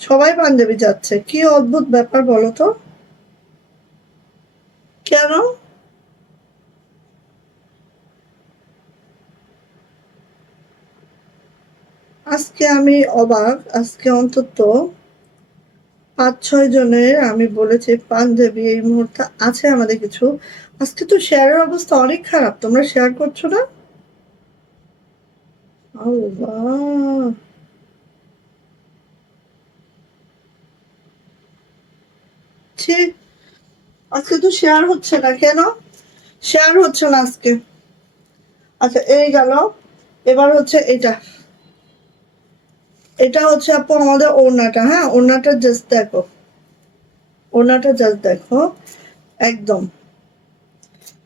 সবাই পাঞ্জাবি যাচ্ছে, কি অদ্ভুত ব্যাপার বলো তো। আমি অবাক, আজকে অন্তত 5-6 জনের আমি বলেছি পাঞ্জাবি এই মুহূর্তে আছে আমাদের কিছু। আজকে তো শেয়ারের অবস্থা অনেক খারাপ, তোমরা শেয়ার করছো না? আল্লাহ, ছি, আজকে তো শেয়ার হচ্ছে না কেন? শেয়ার হচ্ছে না আজকে। আচ্ছা এই গেল, এবার হচ্ছে এটা। এটা হচ্ছে আপু আমাদের ওড়নাটা, হ্যাঁ ওড়নাটা জাস্ট দেখো, ওড়নাটা জাস্ট দেখো, একদম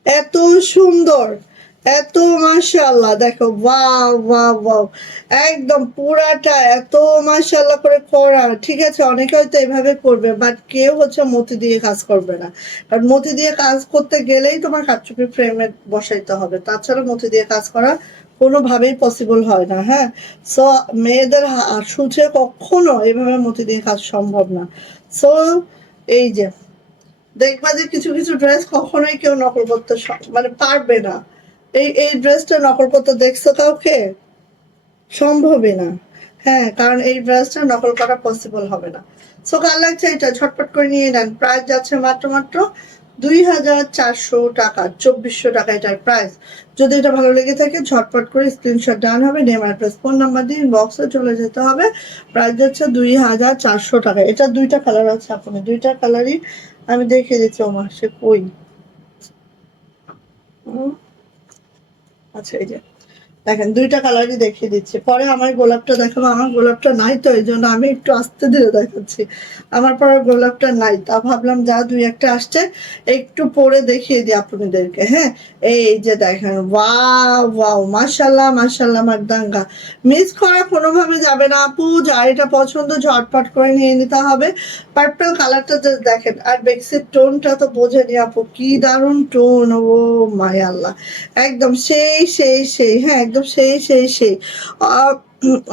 এত সুন্দর, এত মাশাআল্লাহ, দেখো ওয়াও ওয়াও ওয়াও, একদম পুরাটা এত মাশাআল্লাহ করে করা। ঠিক আছে, অনেকে হয়তো এভাবে করবে, বাট কেউ হচ্ছে মতি দিয়ে কাজ করবে না, কারণ মতি দিয়ে কাজ করতে গেলেই তোমার কারচুপি ফ্রেমে বসাইতে হবে, তাছাড়া মতি দিয়ে কাজ করা কোনোভাবেই পসিবল হয় না। হ্যাঁ, সো মেয়েদের সূচে কখনো এভাবে মতি দিয়ে কাজ সম্ভব না। সো এই যে দেখবা যে কিছু কিছু ড্রেস কখনোই কেউ নকল করতে মানে পারবে না। এই ড্রেসটা নকল করতে দেখছো কাউকে? সম্ভবই না। হ্যাঁ, কারণ এই ড্রেসটা নকল করা পসিবল হবে না। সো কার লাগছে এটা ঝটপট করে নিয়ে নেন, প্রাইস যাচ্ছে মাত্র মাত্র 2400 টাকা, 2400 টাকা এটার প্রাইস। যদি এটা ভালো লেগে থাকে ঝটপট করে স্ক্রিনশট ডান হবে, নেম অ্যাড্রেস ফোন নাম্বার দিয়ে ইনবক্সে চলে যেতে হবে। প্রাইস যাচ্ছে 2400 টাকা। এটা দুইটা কালার আছে, আপনি দুইটা কালারই আমি দেখিয়ে দিচ্ছি। আমার সে কই, আচ্ছা এই যে দেখেন দুইটা কালারই দেখিয়ে দিচ্ছি, পরে আমার গোলাপটা দেখাবো। আমার গোলাপটা নাই তো এই জন্য আমি একটু আস্তে ধীরে দেখাচ্ছি। আমার পরে গোলাপটা নাই, তা ভাবলাম যা দুই একটা আসছে একটু পরে দেখিয়ে দিই আপনাদেরকে। হ্যাঁ, এই যে দেখেন ওয়াও ওয়াও, মাশাল্লাহ মাশাল্লাহ মারদাঙ্গা, মিস করা কোনোভাবে যাবে না আপু। যার এটা পছন্দ ঝটপট করে নিয়ে নিতে হবে। পার্পল কালারটা জাস্ট দেখেন, আর বেক্সির টোনটা তো বোঝেনি আপু, কি দারুণ টোন, ও মায় আল্লাহ, একদম সেই সেই সেই, হ্যাঁ একদম সেই সেই সেই,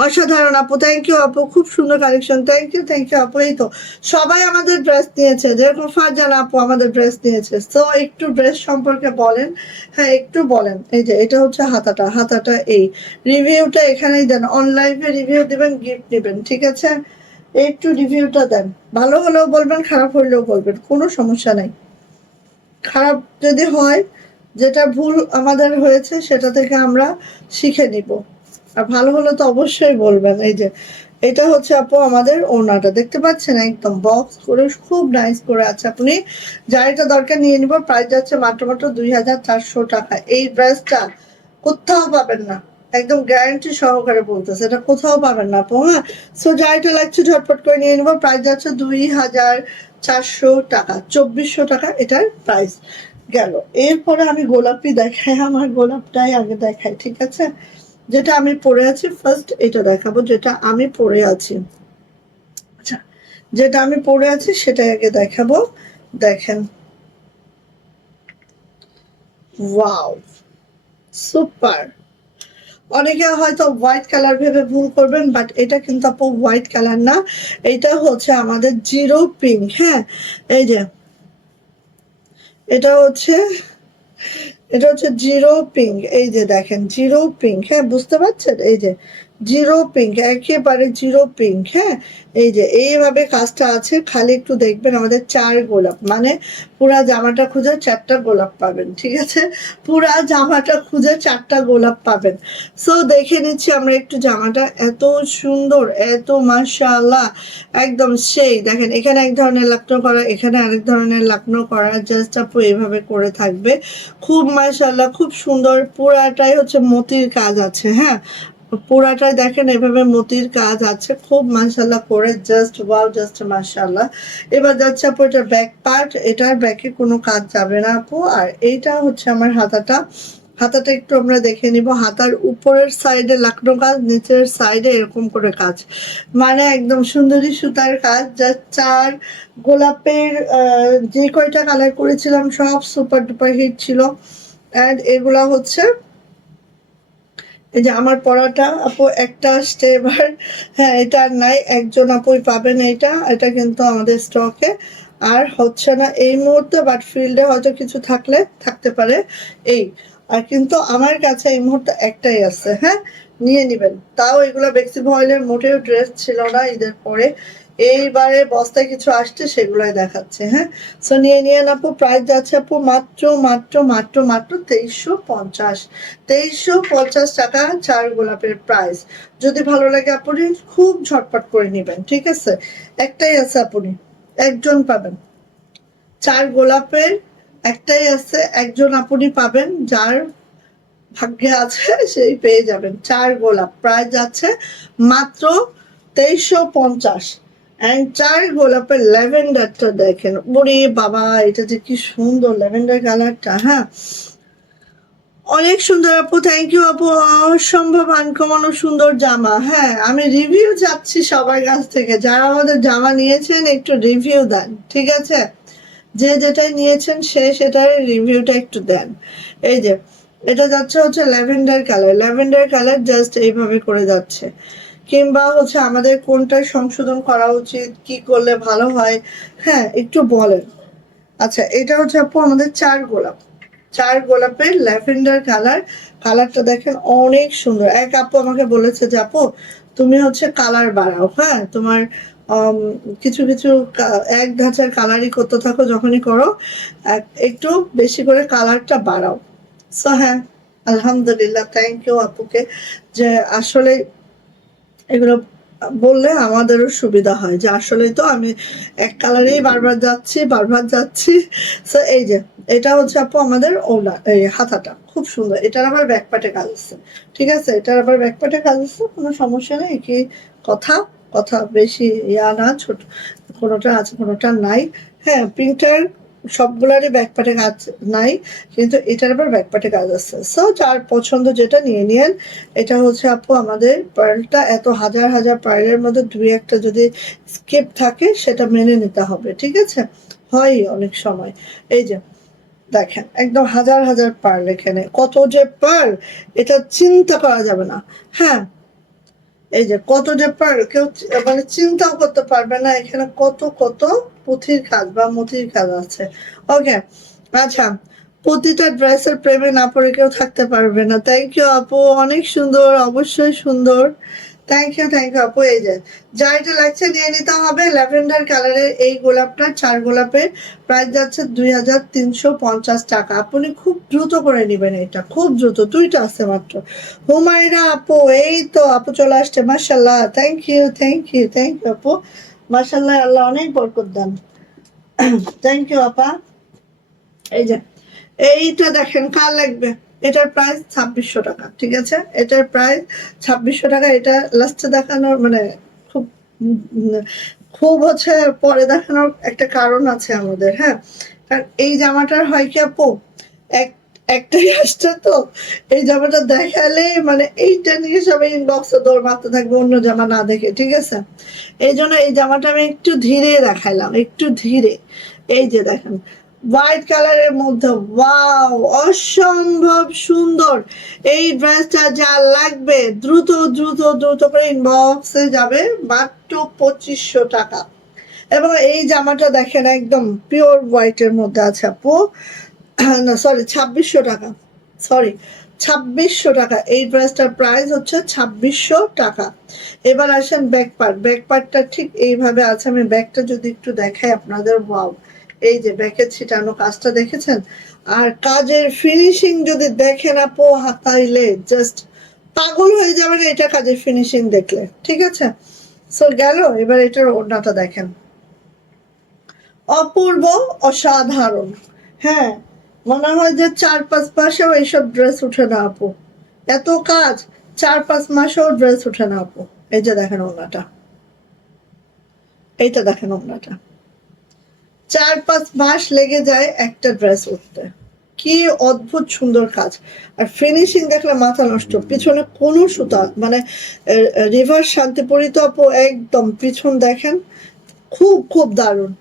অসাধারণ আপু, থ্যাংক ইউ আপু, খুব সুন্দর কালেকশন, থ্যাংক ইউ আপু। এই তো সবাই আমাদের ড্রেস নিয়েছে, যেরকম ফারজানা আপু আমাদের ড্রেস নিয়েছে। তো একটু ড্রেস সম্পর্কে বলেন, হ্যাঁ একটু বলেন। এই যে এটা হচ্ছে হাতাটা, হাতাটা এই রিভিউটা এখানেই দেন, অনলাইনে রিভিউ দিবেন, গিফট দিবেন, ঠিক আছে? একটু রিভিউটা দেন, ভালো হলেও বলবেন, খারাপ হলেও বলবেন, কোনো সমস্যা নাই। খারাপ যদি হয়, যেটা ভুল আমাদের হয়েছে সেটা থেকে আমরা শিখে নিব, আর ভালো হলে তো অবশ্যই বলবেন। এই যে এটা হচ্ছে আপু আমাদের ওড়নাটা, দেখতে পাচ্ছেন একদম বক্স করে খুব নাইস করে আছে। আপনি যার এটা দরকার নিয়ে নিব, প্রাইস যাচ্ছে মাত্র মাত্র 2400 টাকা। এই ড্রেসটা কোথাও পাবেন না, একদম গ্যারান্টি সহকারে বলতেছে, এটা কোথাও পাবেন না আপু। হ্যাঁ, সো যা এটা লাগছে ঝটপট করে নিয়ে নেবো, প্রাইস যাচ্ছে 2400 টাকা, 2400 টাকা এটার প্রাইস গেল। এরপরে আমি গোলাপি দেখাই, আমার গোলাপটাই আগে দেখাই, ঠিক আছে? যেটা আমি পরে আছি ফার্স্ট এটা দেখাবো, যেটা আমি পরে আছি। আচ্ছা, যেটা আমি পরে আছি সেটাই আগে দেখাবো। দেখেন ওয়াও, সুপার। অনেকে হয়তো হোয়াইট কালার ভেবে ভুল করবেন, বাট এটা কিন্তু আপু হোয়াইট কালার না, এটা হচ্ছে আমাদের জিরো পিঙ্ক। হ্যাঁ, এই যে এটা হচ্ছে, এটা হচ্ছে জিরো পিঙ্ক, এই যে দেখেন জিরো পিঙ্ক, হ্যাঁ বুঝতে পারছেন? এই যে জিরো পিঙ্ক, একেবারে জিরো পিঙ্ক। হ্যাঁ, এই যে এইভাবে কাজটা আছে, খালি একটু দেখবেন আমাদের 4 গোলাপ, মানে পুরা জামাটা খুঁজে 4টা গোলাপ পাবেন, ঠিক আছে? পুরা জামাটা খুঁজে 4টা গোলাপ পাবেন। সো দেখে নিচ্ছি আমরা একটু জামাটা, এত সুন্দর, এত মাশাআল্লাহ, একদম সেই। দেখেন এখানে এক ধরনের লাকনো করা, এখানে আরেক ধরনের লাকনো করা, জাস্ট আপু এইভাবে করে থাকবে, খুব মাশাআল্লাহ, খুব সুন্দর। পুরাটাই হচ্ছে মতির কাজ আছে। হ্যাঁ, পুরাটাই দেখেন এভাবে মতির কাজ আছে, খুব মাশাআল্লাহ করে, জাস্ট ওয়াও, জাস্ট মাশাআল্লাহ। এবার যাচ্ছে আপু এটার ব্যাক পার্ট, এটার ব্যাকে কোনো কাজ যাবে না আপু। আর এইটা হচ্ছে আমার হাতাটা, হাতাটা একটু আমরা দেখে নিব। হাতার উপরের সাইডে লাকনো কাজ, নিচের সাইডে এরকম করে কাজ, মানে একদম সুন্দরী সুতার কাজ। যা 4 গোলাপের যে কয়টা কালার করেছিলাম সব সুপার ডুপার হিট ছিল। অ্যান্ড এগুলা হচ্ছে এই যে আমার পড়াটা আপু একটা আসছে এবার। হ্যাঁ, এটা আর নাই, একজন আপুই পাবেন এটা, এটা কিন্তু আমাদের স্টকে আর হচ্ছে না এই মুহূর্তে, বাট ফিল্ডে হয়তো কিছু থাকলে থাকতে পারে। এই আর কিন্তু আমার কাছে এই মুহূর্তে একটাই আছে। হ্যাঁ, নিয়ে নিবেন। তাও এগুলো বেক্সি ভয়েলের মোটেও ড্রেস ছিল না ঈদের পরে, এইবারে বস্তায় কিছু আসছে সেগুলোই দেখাচ্ছে। হ্যাঁ, সো নিয়ে নিয়ে আপু। প্রাইস যাচ্ছে আপু মাত্র মাত্র মাত্র মাত্র 2350। 2350 টাকা 4 গোলাপের প্রাইস। যদি ভালো লাগে আপনি খুব ঝটপট করে নেবেন, ঠিক আছে? একটাই আছে আপনি, একজন পাবেন। 4 গোলাপের একটাই আছে, একজন আপনি পাবেন, যার ভাগ্যে আছে সেই পেয়ে যাবেন। 4 গোলাপ প্রাইস যাচ্ছে মাত্র 2350। অ্যান্ড 4 গোলাপের ল্যাভেন্ডারটা দেখেন, ওরে বাবা, এটা যে কি সুন্দর ল্যাভেন্ডার কালারটা। হ্যাঁ, অনেক সুন্দর আপু, থ্যাংক ইউ আপু। অসম্ভব আনকমন ও সুন্দর জামা। হ্যাঁ, আমি রিভিউ চাচ্ছি সবার কাছ থেকে, যারা আমাদের জামা নিয়েছেন একটু রিভিউ দেন, ঠিক আছে? যে যেটাই নিয়েছেন সে সেটার রিভিউটা একটু দেন। এই যে এটা যাচ্ছে হচ্ছে lavender colour, lavender colour just এইভাবে করে যাচ্ছে। কিংবা হচ্ছে আমাদের কোনটা সংশোধন করা উচিত, কি করলে ভালো হয়, হ্যাঁ একটু বলেন। আচ্ছা, এটা হচ্ছে আপু আমাদের 4 গোলাপ, 4 গোলাপের ল্যাভেন্ডার কালার। কালারটা দেখেন অনেক সুন্দর। এক আপু আমাকে বলেছে যে আপু তুমি হচ্ছে কালার বাড়াও, হ্যাঁ তোমার কিছু কিছু এক ধাঁচার কালারই করতে থাকো, যখনই করো একটু বেশি করে কালারটা বাড়াও। সো হ্যাঁ, আলহামদুলিল্লাহ, থ্যাংক ইউ আপুকে, যে আসলে এগুলো বললে আমাদেরও সুবিধা হয়, যে আসলেই তো আমি এক কালারেই বারবার যাচ্ছি বারবার যাচ্ছি। সো এই যে এটা হচ্ছে আপু আমাদের ওলা, এই হাতাটা খুব সুন্দর, এটার আবার ব্যাকপার্টে কাজ আছে, ঠিক আছে? এটার আবার ব্যাকপার্টে কাজ আছে, কোনো সমস্যা নেই। কি কথা, কথা বেশি ইয়া না, ছোট কোনোটা আছে কোনোটা নাই। হ্যাঁ, প্রিন্টার সবগুলারই ব্যাকপার্টে কাজ নাই, কিন্তু এটার আবার ব্যাকপার্টে কাজ আছে। সো যার পছন্দ যেটা নিয়ে নিয়েন। এটা হচ্ছে আপু আমাদের পার্লটা, এত হাজার হাজার পার্লের মধ্যে দুই একটা যদি স্কিপ থাকে সেটা মেনে নিতে হবে, ঠিক আছে? হয় অনেক সময়। এই যে দেখেন একদম হাজার হাজার পার্ল, এখানে কত যে পার্ল এটা চিন্তা করা যাবে না। হ্যাঁ, এই যে কত যে পার্ল, কেউ মানে চিন্তাও করতে পারবে না এখানে কত কত পুঁথির কাজ বা মতির কাজ আছে। ওকে, আচ্ছা, প্রতিটা ড্রেসের প্রেমে না পড়ে কেউ থাকতে পারবে না। থ্যাংক ইউ আপু, অনেক সুন্দর, অবশ্যই সুন্দর। থ্যাংক ইউ, থ্যাংক ইউ আপু। এই যে যা এটা লাগছে নিয়ে নিতে হবে। ল্যাভেন্ডার কালারের এই গোলাপটা 4 গোলাপের প্রাইস যাচ্ছে 2350 টাকা। আপনি খুব দ্রুত করে নেবেন, এটা খুব দ্রুত, দুইটা আছে মাত্র। হুমায়রা আপু, এই তো আপু চলে আসছে, মাশাল্লাহ, thank you thank you thank you আপু, মাশাল্লাহ, আল্লাহ অনেক বরকত দেন। থ্যাংক ইউ আপা। এই যে এইটা দেখেন, কার লাগবে? এটার প্রাইস 2600 টাকা, ঠিক আছে? এটার প্রাইস 2600 টাকা। এটা লাস্টে দেখানোর মানে খুব খুব হচ্ছে পরে দেখানোর একটা কারণ আছে আমাদের। হ্যাঁ, কারণ এই জামাটার হয় কি আপু, এক একটাই আসছে তো, এই জামাটা দেখালে মানে এইটা নিয়ে সবাই ইনবক্সে দৌড় মারতে থাকবে অন্য জামা না দেখে, ঠিক আছে? এই জন্য এই জামাটা আমি একটু ধীরে দেখাইলাম, একটু ধীরে। এই যে দেখেন হোয়াইট কালারের মধ্যে, ওয়াও, অসম্ভব সুন্দর। এই ড্রেসটা যা লাগবে দ্রুত দ্রুত দ্রুত করে ইনবক্সে যাবে, মাত্র 2500 টাকা। এবং এই জামাটা দেখেন একদম পিওর হোয়াইটের মধ্যে আছে আপু, না সরি 2600 টাকা, সরি 2600 টাকা। এই ড্রেসটার প্রাইস হচ্ছে 2600 টাকা। এবার আসেন ব্যাক পার্ট, ব্যাক পার্টটা ঠিক এইভাবে আছে। আমি ব্যাকটা যদি একটু দেখাই আপনাদের, ওয়াও, এই যে ব্যাকের ছিটানো কাজটা দেখেছেন, আর কাজের ফিনিশিং যদি দেখেন আপু হাতাইলে জাস্ট পাগল হয়ে যাবেন এটা কাজের ফিনিশিং দেখলে, ঠিক আছে? সো গেল, এবার এটার ওড়নাটা দেখেন, অপূর্ব, অসাধারণ। হ্যাঁ, মনে হয় যে 4-5 মাসেও এইসব ড্রেস উঠে না আপু, এত কাজ 4-5 মাসেও ড্রেস উঠে না আপু। এই যে দেখেন ওড়নাটা, এইটা দেখেন ওড়নাটা, 4-5 মাস লেগে যায় একটা ড্রেস উঠতে। কি অদ্ভুত সুন্দর কাজ, আর ফিনিশিং দেখলে মাথা নষ্ট। পিছনে কোনো সুতা মানে রিভার্স শান্তিপুরি তো আপু একদম পিছন দেখেন, খুব খুব দারুণ।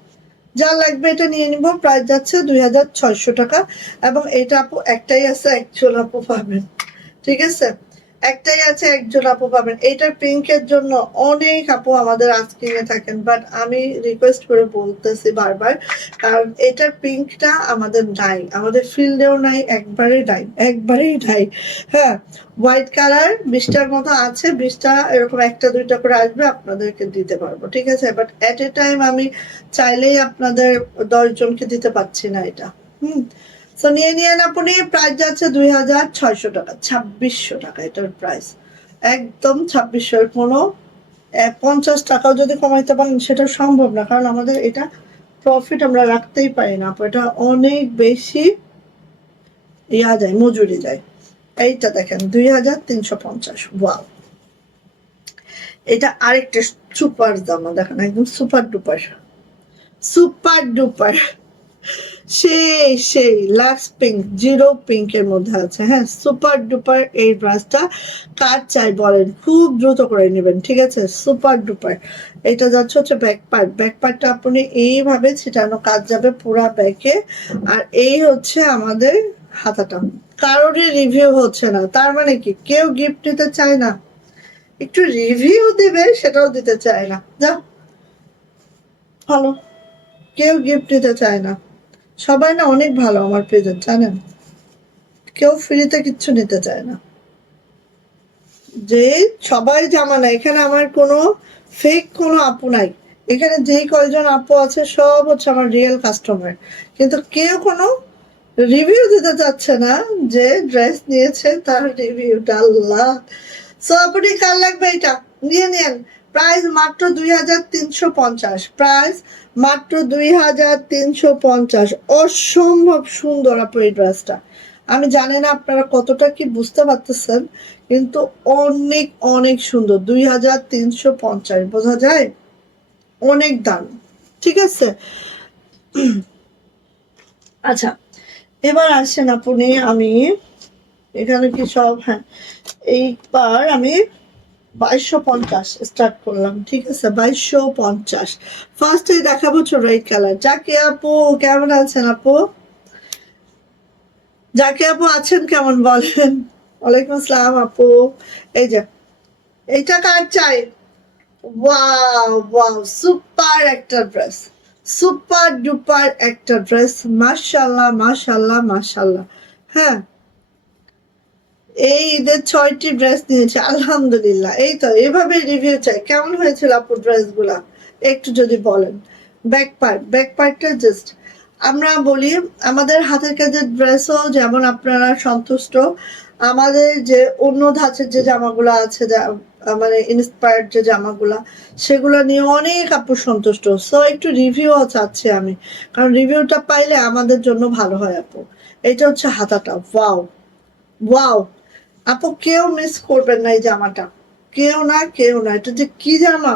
যা লাগবে এটা নিয়ে নিব। প্রাইস যাচ্ছে 2600 টাকা। এবং এটা আপু একটাই আছে, অ্যাকচুয়াল আপু পাবেন, ঠিক আছে? একটাই আছে, একজন আপু পাবেন। এটার পিঙ্কের জন্য অনেক আপু আমাদের আজকিং এ থাকেন, বাট আমি রিকোয়েস্ট করে বলতেছি বারবার, কারণ এটার পিঙ্কটা আমাদের নাই, আমাদের ফিল্ডেও নাই, একবারেই নাই। হ্যাঁ, হোয়াইট কালার 20টার মতো আছে, 20টা এরকম একটা দুইটা করে আসবে, আপনাদেরকে দিতে পারবো, ঠিক আছে? বাট এট এ টাইম আমি চাইলেই আপনাদের 10 জনকে দিতে পারছি না এটা। তো নিয়ে নিয়েন আপনি। প্রাইস যাচ্ছে 2600 টাকা, 2600 টাকা এটার প্রাইস, একদম 2600। কোনো 50 টাকাও যদি কমাইতে পারেন সেটা সম্ভব না, কারণ আমাদের এটা প্রফিট আমরা রাখতেই পারি না আপু, এটা অনেক বেশি যায়, মজুরি যায়। এইটা দেখেন 2350। ওয়াও, এটা আরেকটা সুপার জামা দেখেন, একদম সুপার ডুপার, সুপার ডুপার, সেই লাক্স পিঙ্ক, জিরো পিঙ্কের মধ্যে আছে। হ্যাঁ, সুপার ডুপার এই ব্রাশটা কার চাই বলেন, খুব দ্রুত করে নেবেন, ঠিক আছে? Super duper. এটা যাচ্ছে হচ্ছে ব্যাক পার্টটা আপনি এইভাবে ছিটানো কাজ যাবে পুরা ব্যাকে, আর এই হচ্ছে আমাদের হাতাটা। কারোরই রিভিউ হচ্ছে না, তার মানে কি কেউ গিফট নিতে চায় না, একটু রিভিউ দিবে সেটাও দিতে চায় না। যা ভালো, কেউ গিফট নিতে চায় না। সবাই না অনেক ভালো আমার প্রেজেন্ট, জানেন? কেউ ফ্রিতে কিচ্ছু নিতে চায় না। যে সবাই জামা না, এখানে আমার কোনো ফেক কোনো আপু নাই, এখানে যেই কয়জন আপু আছে সব হচ্ছে আমার রিয়েল কাস্টমার, কিন্তু কেউ কোনো রিভিউ দিতে চাচ্ছে না যে ড্রেস নিয়েছে তার রিভিউটা। আল্লাহ। সো আপনি কার লাগবে এটা নিয়ে নেন। প্রাইস মাত্র 2350, প্রাইস মাত্র 2350। অসম্ভব সুন্দর আপু এই ড্রেসটা। আমি জানি না আপনারা কতটা কি বুঝতে পারতেছেন, কিন্তু অনেক অনেক সুন্দর। 2350 বোঝা যায়, অনেক দাম, ঠিক আছে? আচ্ছা, এবার আসেন আপনি, আমি এখানে কি সব, হ্যাঁ, এইবার আমি 2250 স্টার্ট করলাম, ঠিক আছে? 2250। ফার্স্টে দেখাবো হচ্ছে রেড কালার। যাকে আপু কেমন আছেন আপু? যাকে আপু আছেন কেমন বলেন? ওয়ালাইকুম আসসালাম আপু। এই যে এইটা কার চাই? ওয়াও ওয়াও, সুপার একটা ড্রেস, সুপার ডুপার একটা ড্রেস, মাশাল্লাহ মাশাল্লাহ মাশাল্লাহ। হ্যাঁ, এই ঈদের 6টি ড্রেস নিয়েছে আলহামদুলিল্লাহ। এই তো এভাবে রিভিউ চাই, কেমন হয়েছিল আপু ড্রেস গুলা, একটু যদি বলেন। ব্যাক পার্টটা জাস্ট আমরা বলি, আমাদের হাতের কাজের ড্রেসও যেমন আপনারা সন্তুষ্ট, আমাদের যে অন্য ধাঁচের যে জামাগুলো আছে, মানে ইন্সপায়ার্ড যে জামাগুলা, সেগুলো নিয়ে অনেক আপু সন্তুষ্ট। সো একটু রিভিউও চাচ্ছি আমি, কারণ রিভিউটা পাইলে আমাদের জন্য ভালো হয় আপু। এটা হচ্ছে হাতাটা, ওয়াও ওয়াও আপু, কেউ মিস করবেন না এই জামাটা, কেউ না কেউ না। এটা যে কি জামা,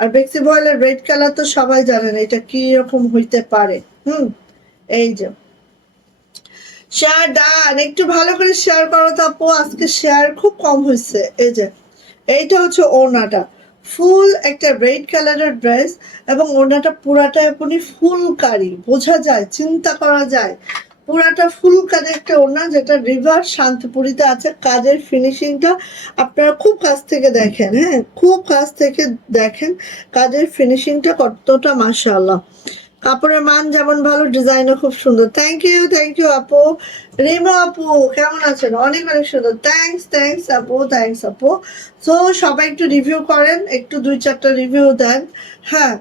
আর বেক্সি বয়েলের রেড কালার তো সবাই জানেন এটা কি রকম হইতে পারে। এই যে শেয়ার ডান, একটু ভালো করে শেয়ার করো তো আপু, আজকে শেয়ার খুব কম হয়েছে। এই যে এইটা হচ্ছে ওড়নাটা, ফুল একটা রেড কালারের ড্রেস, এবং ওড়নাটা পুরাটা আপনি ফুলকারি, বোঝা যায়, চিন্তা করা যায়, পুরাটা ফুলকারি একটা ওড়না, যেটা রিভার শান্তিপুরিতে আছে। কাজের ফিনিশিংটা আপনারা খুব কাছ থেকে দেখেন, হ্যাঁ, খুব কাছ থেকে দেখেন কাজের ফিনিশিংটা কতটা মাশাআল্লাহ। কাপড়ের মান যেমন ভালো, ডিজাইনও খুব সুন্দর। থ্যাংক ইউ আপু। রিমা আপু কেমন আছেন? অনেক অনেক সুন্দর, থ্যাংকস আপু, থ্যাংকস আপু। তো সবাই একটু রিভিউ করেন, একটু 2-4টা রিভিউ দেন, হ্যাঁ,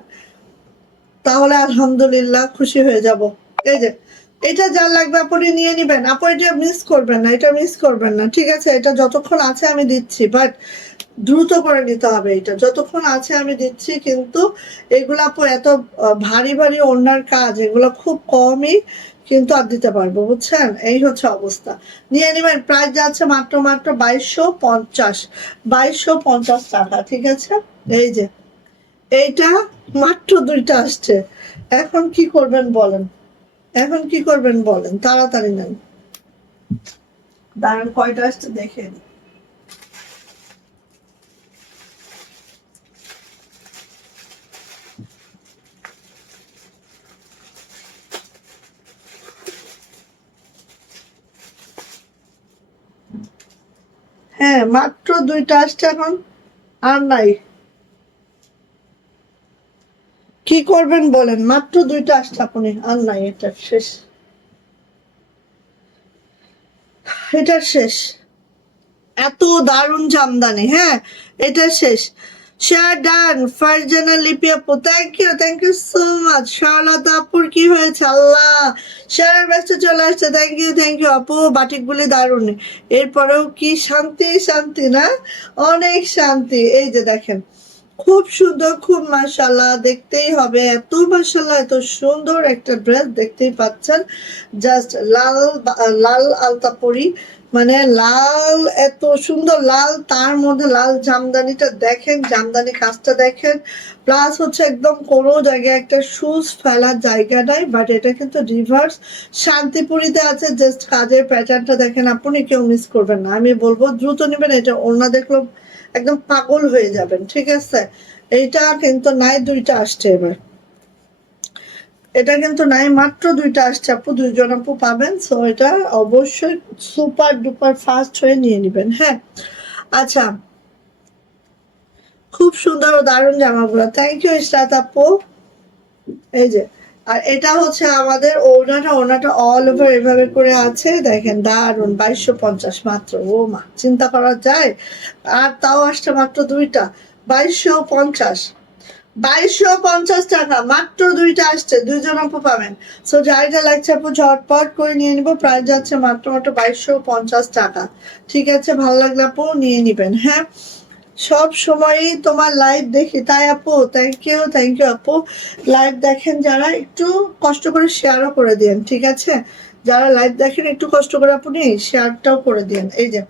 তাহলে আলহামদুলিল্লাহ খুশি হয়ে যাব। এই যে এটা যার লাগবে আপনি নিয়ে নিবেন আপু, এটা মিস করবেন না, এটা মিস করবেন না, ঠিক আছে? এটা যতক্ষণ আছে আমি দিচ্ছি, বাট দ্রুত করে নিতে হবে, এটা যতক্ষণ আছে আমি দিচ্ছি। কিন্তু এগুলা আপু এত ভারী ভারী ওড়নার কাজ, এগুলো খুব কমই কিন্তু আর দিতে পারবো, বুঝছেন? এই হচ্ছে অবস্থা। নিয়ে নেবেন, প্রাইস যাচ্ছে মাত্র মাত্র 2250, 2250 টাকা, ঠিক আছে? এই যে এইটা মাত্র 2টা আসছে, এখন কি করবেন বলেন, এখন কি করবেন বলেন, তাড়াতাড়ি নেন। দাঁড়ান কয়টা আসছে দেখে নিই। হ্যাঁ মাত্র 2টা আসছে এখন, আর নাই। কি করবেন বলেন, মাত্র 2টা আসছে আপনি, আর নাই, এটা শেষ, এটা শেষ। এত দারুণ জামদানি, হ্যাঁ এটা শেষ। শেয়ার ডান, ফারজানা লিপি আপু, থ্যাংক ইউ সো মাচ। শারলতা আপুর কি হয়েছে আল্লাহ, শেয়ারের ব্যস্ত চলে আসছে, থ্যাংক ইউ আপু, বাটিকগুলি দারুণ। এরপরেও কি শান্তি শান্তি না, অনেক শান্তি। এই যে দেখেন খুব সুন্দর, খুব মাশাআল্লাহ, দেখতেই হবে, এত মাশাআল্লাহ, এত সুন্দর একটা ড্রেস, দেখতেই পাচ্ছেন। জাস্ট লাল লাল আলতা পরি, মানে লাল, এত সুন্দর লাল, তার মধ্যে লাল জামদানিটা দেখেন, জামদানি কাজটা দেখেন, প্লাস হচ্ছে একদম কোনো জায়গায় একটা শুজ ফেলার জায়গা নাই, বাট এটা কিন্তু রিভার্স শান্তিপুরিতে আছে। জাস্ট কাজের প্যাটার্নটা দেখেন, আপনি কেউ মিস করবেন না, আমি বলবো দ্রুত নেবেন। এটা ওড়না দেখলো একদম পাগল হয়ে যাবেন, ঠিক আছে। এইটা কিন্তু নাই, 2টা আসছে এবার, এটা কিন্তু নাই, মাত্র 2টা আসছে আপু, 2জন আপু পাবেন। সো এটা অবশ্যই সুপার ডুপার ফাস্ট হয়ে নিয়ে নেবেন, হ্যাঁ। আচ্ছা, খুব সুন্দর ও দারুণ জামাগুলো, থ্যাংক ইউ ইশরাত আপু। এই যে, আর এটা হচ্ছে আমাদের ওড়নাটা অল ওভার এভাবে করে আছে, দেখেন দারুন, 2250 মাত্র। ও মা, চিন্তা করা যায়, আর তাও আসছে মাত্র 2টা, 2250, 2250 টাকা, মাত্র 2টা আসছে, 2জন আপু পাবেন। সো যাইটা লাগছে আপু ঝটপট করে নিয়ে নিবো, প্রাইস যাচ্ছে মাত্র 2250 টাকা, ঠিক আছে। ভালো লাগলে আপু নিয়ে নিবেন, হ্যাঁ। সব সময়ই তোমার লাইভ দেখি তাই আপু, থ্যাংক ইউ আপু। লাইভ দেখেন যারা, একটু কষ্ট করে শেয়ারও করে দিন, ঠিক আছে। যারা লাইভ দেখেন একটু কষ্ট করে আপনি শেয়ারটাও করে দিন। এই যে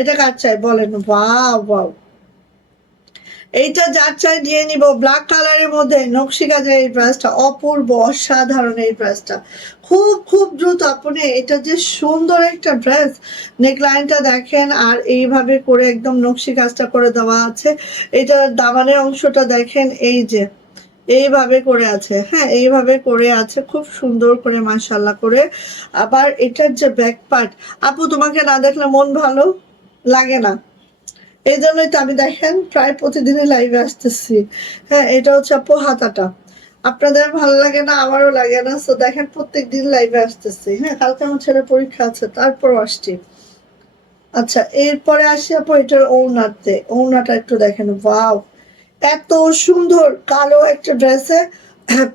এটা কার চাই বলেন, ওয়াও ওয়াও, এইটা যার চাই দিয়ে নিব। ব্ল্যাক কালারের মধ্যে নকশি কাজের এই ড্রেসটা অপূর্ব, অসাধারণ এই ড্রেসটা, খুব খুব দ্রুত আপনি, এটা যে সুন্দর একটা ড্রেস, নেকলাইনটা দেখেন, আর এইভাবে করে একদম নকশি কাজটা করে দেওয়া আছে। এটার দামানের অংশটা দেখেন, এই যে এইভাবে করে আছে, হ্যাঁ এইভাবে করে আছে, খুব সুন্দর করে মাশাআল্লাহ করে। আবার এটার যে ব্যাক পার্ট, আপু তোমাকে না দেখলে মন ভালো লাগে না, এই জন্যই তো আমি দেখেন প্রায় প্রতিদিনই লাইভে আসতেছি। হ্যাঁ এটা হচ্ছে আপু হাতাটা, আপনাদের ভালো লাগে না, আমারও লাগে না। সো দেখেন প্রত্যেক দিন লাইভে আসতেছি, হ্যাঁ কালকে আমার ছেলের পরীক্ষা আছে, তারপরও আসছি। আচ্ছা এরপরে আসি আপু এটার ওড়নাতে, ওড়নাটা একটু দেখেন, ওয়াও, এত সুন্দর কালো একটা ড্রেসে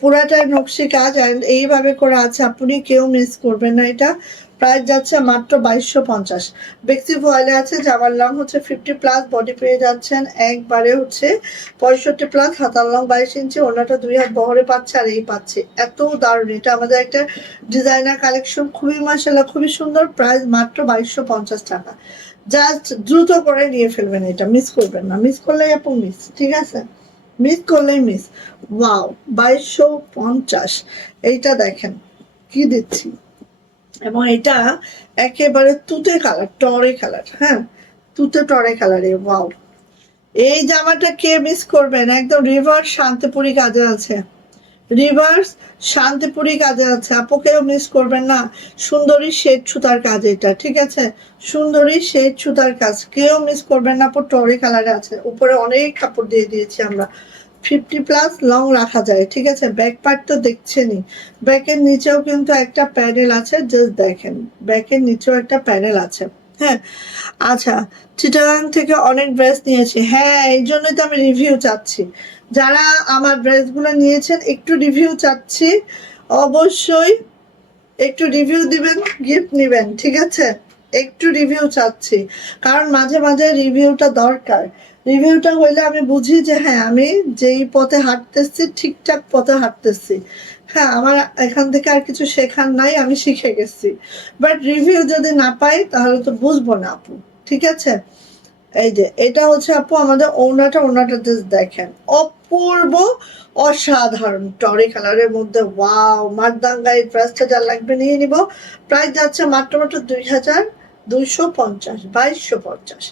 পুরাটাই নকশি কাজ, অ্যান্ড এইভাবে করে আছে, আপনি কেউ মিস করবেন না। এটা প্রাইস যাচ্ছে মাত্র 2250। বেক্সি ভয়েলে আছে, জামার লং হচ্ছে 50+, বডি পেয়ে যাচ্ছেন একবারে হচ্ছে 65+, হাতার লং 22 ইঞ্চি, ওনাটা 2 হাত বহরে পাচ্ছে, আর এই পাচ্ছে, এত দারুণ। এটা আমাদের একটা ডিজাইনার কালেকশন, খুবই মাশাআল্লাহ, খুবই সুন্দর, প্রাইস মাত্র 2250 টাকা। জাস্ট দ্রুত করে নিয়ে ফেলবেন, এটা মিস করবেন না, মিস করলেই আপু মিস, ঠিক আছে, মিস করলেই মিস। ওয়াও, 2250, এইটা দেখেন কি দিচ্ছি, এবং এটা একেবারে তুতে কালার, টরে কালার, হ্যাঁ তুতে টরে কালারে, ওয়াও। এই জামাটা কে মিস করবেন, একদম রিভার্স শান্তিপুরি কাজে আছে, রিভার্স শান্তিপুরি কাজে আছে, আপু কেউ মিস করবেন না। সুন্দরী শেড সুতার কাজ এটা, ঠিক আছে, সুন্দরী শেড সুতার কাজ, কেউ মিস করবেন না আপু, টরি কালারে আছে, উপরে অনেক কাপড় দিয়ে দিয়েছি আমরা, 50+ লং রাখা যায়, ঠিক আছে। ব্যাক পার্ট তো দেখছেনই, ব্যাকের নিচেও কিন্তু একটা প্যানেল আছে, জাস্ট দেখেন ব্যাকের নিচেও একটা প্যানেল আছে, হ্যাঁ। আচ্ছা, চিটাগাং থেকে অনেক ড্রেস নিয়েছি, হ্যাঁ এই জন্যই তো আমি রিভিউ চাচ্ছি। যারা আমার ড্রেসগুলো নিয়েছেন একটু রিভিউ চাচ্ছি, অবশ্যই একটু রিভিউ দিবেন, গিফট নেবেন, ঠিক আছে। একটু রিভিউ চাচ্ছি, কারণ মাঝে মাঝে রিভিউটা দরকার। রিভিউটা হইলে আমি বুঝি যে হ্যাঁ আমি যেই পথে হাঁটতেছি ঠিকঠাক পথে হাঁটতেছি, হ্যাঁ আমার এখান থেকে আর কিছু শেখার নাই, আমি শিখে গেছি। বাট রিভিউ যদি না পাই তাহলে তো বুঝবো না আপু, ঠিক আছে। এই যে এটা হচ্ছে আপু আমাদের ওড়নাটা জাস্ট দেখেন, অপূর্ব, অসাধারণ টরি কালারের মধ্যে, ওয়াও মারদাঙ্গা। এই ড্রেসটা যা লাগবে নিয়ে নিব, প্রাইস যাচ্ছে মাত্র 2250, 2250।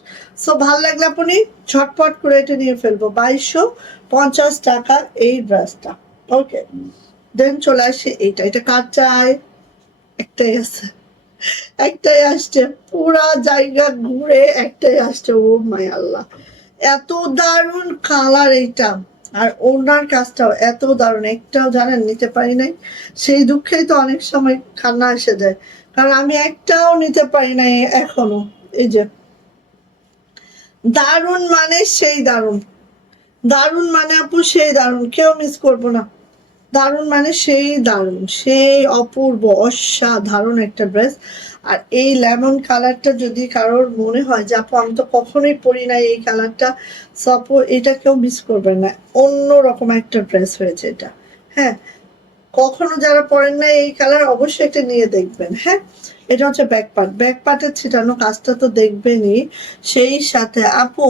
সো ভালো লাগলে আপনি ঝটপট করে এটা নিয়ে ফেলবো, 2250 টাকা এই ড্রেসটা, ওকে। দেন চলে আসি, এটা কার চাই, একটাই আছে, একটাই আসছে, পুরা জায়গা ঘুরে একটাই আসছে। ও মাই আল্লাহ, এত দারুণ কালার এইটা, আর ওনার কাজটাও এত দারুণ, একটাও জানেন নিতে পারি নাই। সেই দুঃখেই তো অনেক সময় কান্না এসে যায়, কারণ আমি একটাও নিতে পারি নাই এখনো। এই যে দারুণ মানে সেই দারুণ, দারুণ মানে আপু সেই দারুণ, কেউ মিস করবো না। দারুণ মানে সেই দারুণ, সেই অপূর্ব অসাধারণ একটা ড্রেস। আর এই লেমন কালারটা যদি কারোর মনে হয় যে আপু আমি তো কখনোই পরি নাই এই কালারটা, সো আপু এটা কেউ মিস করবে না, অন্য রকম একটা ড্রেস হয়েছে এটা। হ্যাঁ, কখনো যারা পরেন না এই কালার অবশ্যই এটা নিয়ে দেখবেন। হ্যাঁ, এটা হচ্ছে ব্যাক পার্ট, ব্যাক পার্টের ছিটানো কাজটা তো দেখবেনই। সেই সাথে আপু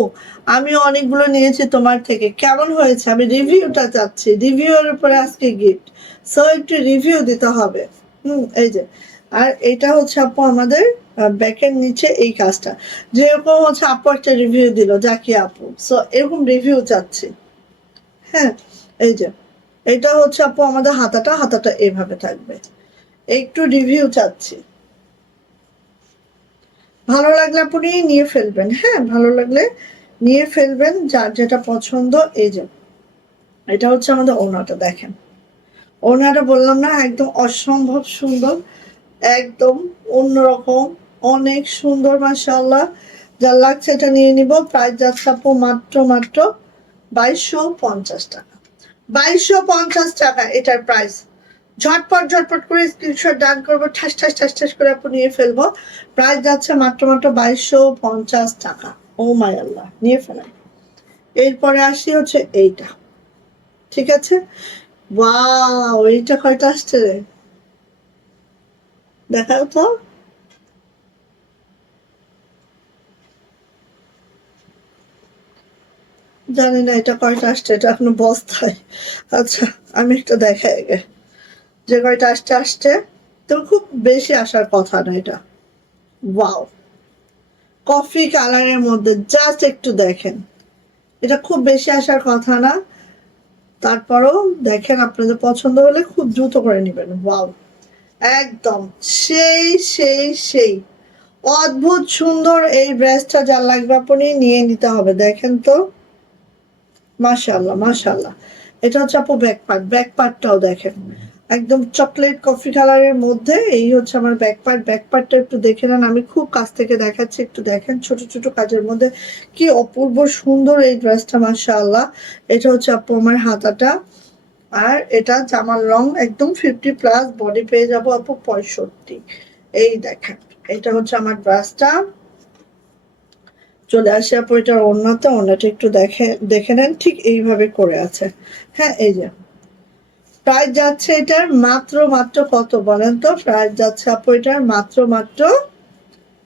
আমি অনেকগুলো নিয়েছি তোমার থেকে, কেমন হয়েছে আমি রিভিউটা চাচ্ছি, রিভিউর উপরে আজকে গিফট, সো একটু রিভিউ দিতে হবে। এই যে, আর এটা হচ্ছে আপু আমাদের ব্যাকের নিচে এই কাজটা, যেরকম হচ্ছে আপু একটা রিভিউ দিল জাকি আপু, সো এরকম রিভিউ চাচ্ছি। হ্যাঁ, এই যে এটা হচ্ছে আপু আমাদের হাতাটা, হাতাটা এইভাবে থাকবে, একটু রিভিউ চাচ্ছি। ভালো লাগলে আপনি নিয়ে ফেলবেন, হ্যাঁ ভালো লাগলে নিয়ে ফেলবেন, যার যেটা পছন্দ। এই যে এটা হচ্ছে আমাদের ওড়নাটা, দেখেন ওড়নাটা বললাম না একদম অসম্ভব সুন্দর, একদম অন্যরকম, অনেক সুন্দর মাশাআল্লাহ। যা লাগছে এটা নিয়ে নিব। প্রাইস যাচ্ছে আপু মাত্র মাত্র 2250 টাকা, 2250 টাকা এটার প্রাইস। ঝটপট ঝটপট করে স্ক্রিনশট ডান করবো, ঠাস ঠাস ঠাস ঠাস করে আপনি নিয়ে ফেলবো। প্রাইস যাচ্ছে মাত্র মাত্র 2250 টাকা। ও মাই আল্লাহ, নিয়ে ফেলেন। এরপরে আসি হচ্ছে এইটা, ঠিক আছে। ওয়াও, এইটা কয়টা আসছে রে, দেখাও তো। জানি না এটা কয়টা আসছে, এটা এখনো বস্তায়। আচ্ছা, আমি একটা দেখাই আগে, যে কয়টা আসছে আসছে, তো খুব বেশি আসার কথা না এটা। ওয়াও, কফি কালারের মধ্যে, জাস্ট একটু দেখেন, এটা খুব বেশি আসার কথা না, তারপরও দেখেন আপনাদের পছন্দ হলে খুব দ্রুত করে নেবেন। ওয়াও, একদম সেই সেই সেই অদ্ভুত সুন্দর এই ড্রেসটা, যার লাগবে আপনি নিয়ে নিতে হবে। দেখেন তো, মাশাআল্লাহ মাশাআল্লাহ। এটা হচ্ছে আপু ব্যাক পার্ট, ব্যাক পার্টটাও দেখেন একদম চকলেট কফি কালারের মধ্যে। এই হচ্ছে আমার ব্যাক পার্ট, ব্যাক পার্টটা একটু দেখে নেন, আমি খুব কাছ থেকে দেখাচ্ছি, একটু দেখেন ছোট ছোট কাজের মধ্যে কি অপূর্ব সুন্দর এই ড্রেসটা মাশাআল্লাহ। এটা হচ্ছে আপু আমার হাতাটা, আর এটা জামার রং একদম 50+, বডি পেয়ে যাব আপু 65। এই দেখেন, এটা হচ্ছে আমার ড্রেসটা। চলে আসে আপু এটার ওড়নাতে, ওড়নাটা একটু দেখে নেন, ঠিক এইভাবে করে আছে। হ্যাঁ, এই যে প্রাইস যাচ্ছে এটার মাত্র মাত্র কত বলেন তো, প্রাইস যাচ্ছে আপু এটার মাত্র মাত্র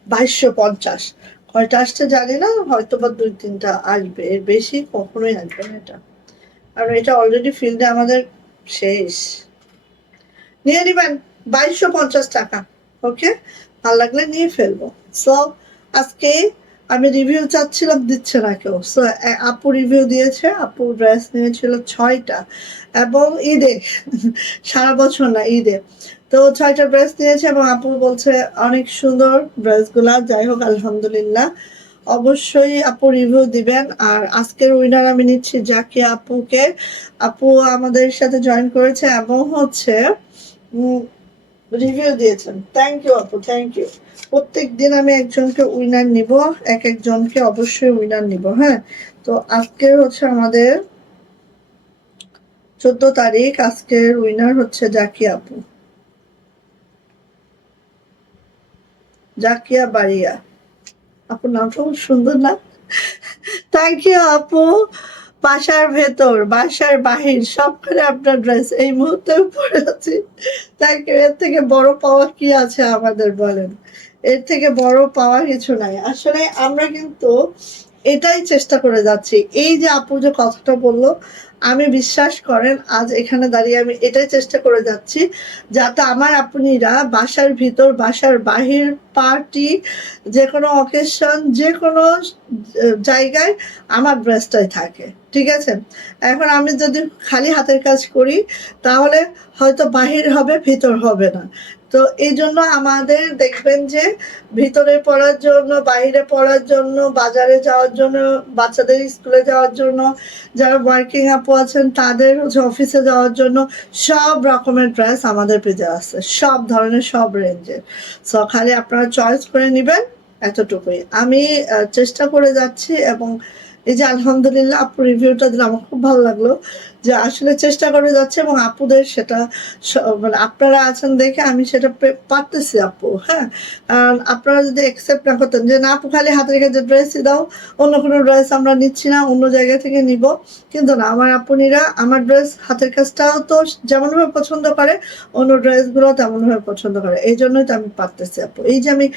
2250। কয়টা আসছে জানি না, হয়তো বা 2-3টা আসবে, এর বেশি কখনোই আসবে না এটা, আর এটা অলরেডি ফিল্ডে আমাদের শেষ। নিয়ে নিবেন 2250 টাকা। ওকে, ভালো লাগলে নিয়ে ফেলবো। সো আজকে আমি রিভিউ চাচ্ছিলাম, দিচ্ছে না কেউ, সো আপু রিভিউ দিয়েছে, আপু ড্রেস নিয়েছিল 6টা, এবং ঈদে সারা বছর না ঈদে, তো 6টা ড্রেস নিয়েছে, এবং আপু বলছে অনেক সুন্দর ড্রেসগুলা। যাই হোক আলহামদুলিল্লাহ, অবশ্যই আপু রিভিউ দিবেন। আর আজকের উইনার আমি নিচ্ছি জাকি আপুকে, আপু আমাদের সাথে জয়েন করেছে এবং হচ্ছে রিভিউ দিয়েছেন। থ্যাংক ইউ আপু, থ্যাংক ইউ। প্রত্যেক দিন আমি একজনকে উইনার নিব, এক একজনকে অবশ্যই উইনার নিব। হ্যাঁ, তো আজকে হচ্ছে আমাদের 14 তারিখ, আজকের উইনার হচ্ছে জাকি আপু, জাকিয়া বাড়িয়া। আপুর নামটা খুব সুন্দর না? থ্যাংক ইউ আপু। বাসার ভেতর বাসার বাহির সবখানে আপনার ড্রেস এই মুহূর্তে পরে আছি। থ্যাংক ইউ, এর থেকে বড় পাওয়া কি আছে আমাদের বলেন, এর থেকে বড় পাওয়া কিছু নাই। আসলে আমরা কিন্তু এটাই চেষ্টা করে যাচ্ছি, এই যে আপু যে কথাটা বললো, আমি বিশ্বাস করেন আজ এখানে দাঁড়িয়ে আমি এটাই চেষ্টা করে যাচ্ছি, যাতে আমার আপুনিরা বাসার ভিতর বাসার বাহির, পার্টি, যে কোনো অকেশন, যে কোনো জায়গায় আমার ড্রেসটাই থাকে। ঠিক আছে, এখন আমি যদি খালি হাতের কাজ করি তাহলে হয়তো বাহির হবে ভিতর হবে না, তো এই জন্য আমাদের দেখবেন যে ভিতরে পড়ার জন্য, বাইরে পড়ার জন্য, বাজারে যাওয়ার জন্য, বাচ্চাদের স্কুলে যাওয়ার জন্য, যারা ওয়ার্কিং আপু আছেন তাদের হচ্ছে অফিসে যাওয়ার জন্য সব রকমের ড্রেস আমাদের পেজে আছে, সব ধরনের, সব রেঞ্জের। সো খালি আপনারা চয়েস করে নেবেন, এতটুকুই। আমি চেষ্টা করে যাচ্ছি, এবং এই যে আলহামদুলিল্লাহ আপু রিভিউটা দিলে আমার খুব ভালো লাগলো, যে আসলে চেষ্টা করে যাচ্ছে, এবং আপুদের সেটা মানে আপনারা আছেন দেখে আমি সেটা পারতেছি আপু। হ্যাঁ, আপনারা যদি অ্যাকসেপ্ট না করতেন যে না আপু খালি হাতের কাছে ড্রেসই দাও, অন্য কোনো ড্রেস আমরা নিচ্ছি না, অন্য জায়গা থেকে নিব, কিন্তু না, আমার আপুনিরা আমার ড্রেস হাতের কাজটাও তো যেমনভাবে পছন্দ করে, অন্য ড্রেসগুলো তেমনভাবে পছন্দ করে, এই জন্যই তো আমি পারতেছি আপু। এই যে আমি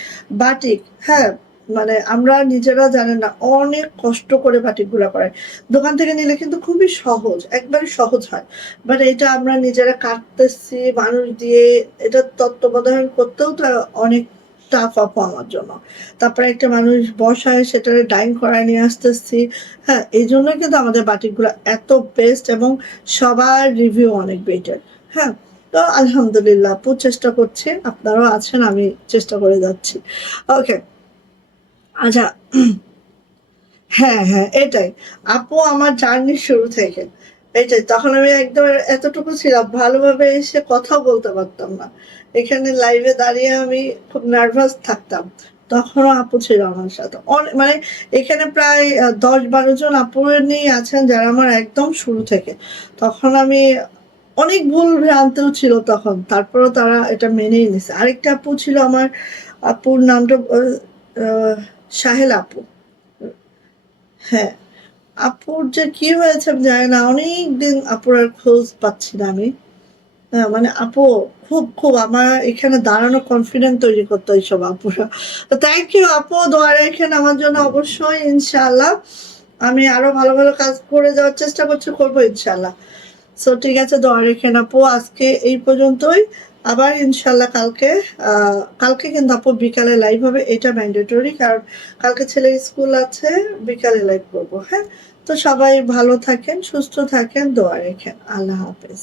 বাটিক, হ্যাঁ, মানে আমরা নিজেরা জানেন না অনেক কষ্ট করে বাটিকগুলো করে, দোকান থেকে নিলে কিন্তু খুবই সহজ, একবারে সহজ হয়, বাট এটা আমরা নিজেরা কাটতেছি মানুষ দিয়ে, এটা তত্ত্বাবধান করতেও তো অনেক টাফ আপু আমার জন্য। তারপরে একটা মানুষ বসায় সেটারে ডাইং করায় নিয়ে আসতেছি। হ্যাঁ, এই জন্য কিন্তু আমাদের বাটিকগুলো এত বেস্ট, এবং সবার রিভিউ অনেক বেটার। হ্যাঁ, তো আলহামদুলিল্লাহ আপু চেষ্টা করছি, আপনারাও আছেন, আমি চেষ্টা করে যাচ্ছি। ওকে, আচ্ছা, হ্যাঁ হ্যাঁ, এটাই আপু আমার জার্নির শুরু থেকে এটাই। তখন আমি একদম এতটুকু ছিলাম, ভালোভাবে এসে কথা বলতে পারতাম না, এখানে লাইভে দাঁড়িয়ে আমি খুব নার্ভাস থাকতাম। তখনও আপু ছিল আমার সাথে, মানে এখানে প্রায় 10-12 জন আপু নিয়ে আছেন যারা আমার একদম শুরু থেকে। তখন আমি অনেক ভুল ভ্রান্তিও ছিল তখন, তারপরেও তারা এটা মেনেই নিছে। আরেকটা আপু ছিল আমার, আপুর নামটা সাহেল আপু। হ্যাঁ, আপুর যে কি হয়েছে আমি জানি না, অনেকদিন আপুর আর খোঁজ পাচ্ছি না আমি। হ্যাঁ, মানে আপু খুব খুব আমার এখানে দাঁড়ানো কনফিডেন্ট তৈরি করতো এইসব আপুরা। তো থ্যাংক ইউ আপু, দোয়া রাখেন আমার জন্য অবশ্যই, ইনশাআল্লাহ আমি আরো ভালো ভালো কাজ করে যাওয়ার চেষ্টা করছি, করবো ইনশাআল্লাহ। সো ঠিক আছে, দোয়া রেখেন আপু, আজকে এই পর্যন্তই। আবার ইনশাল্লাহ কালকে, কালকে কিন্তু আপু বিকালে লাইভ হবে, এটা ম্যান্ডেটরি, কারণ কালকে ছেলের স্কুল আছে, বিকালে লাইভ করবো। হ্যাঁ, তো সবাই ভালো থাকেন, সুস্থ থাকেন, দোয়া রেখেন, আল্লাহ হাফেজ।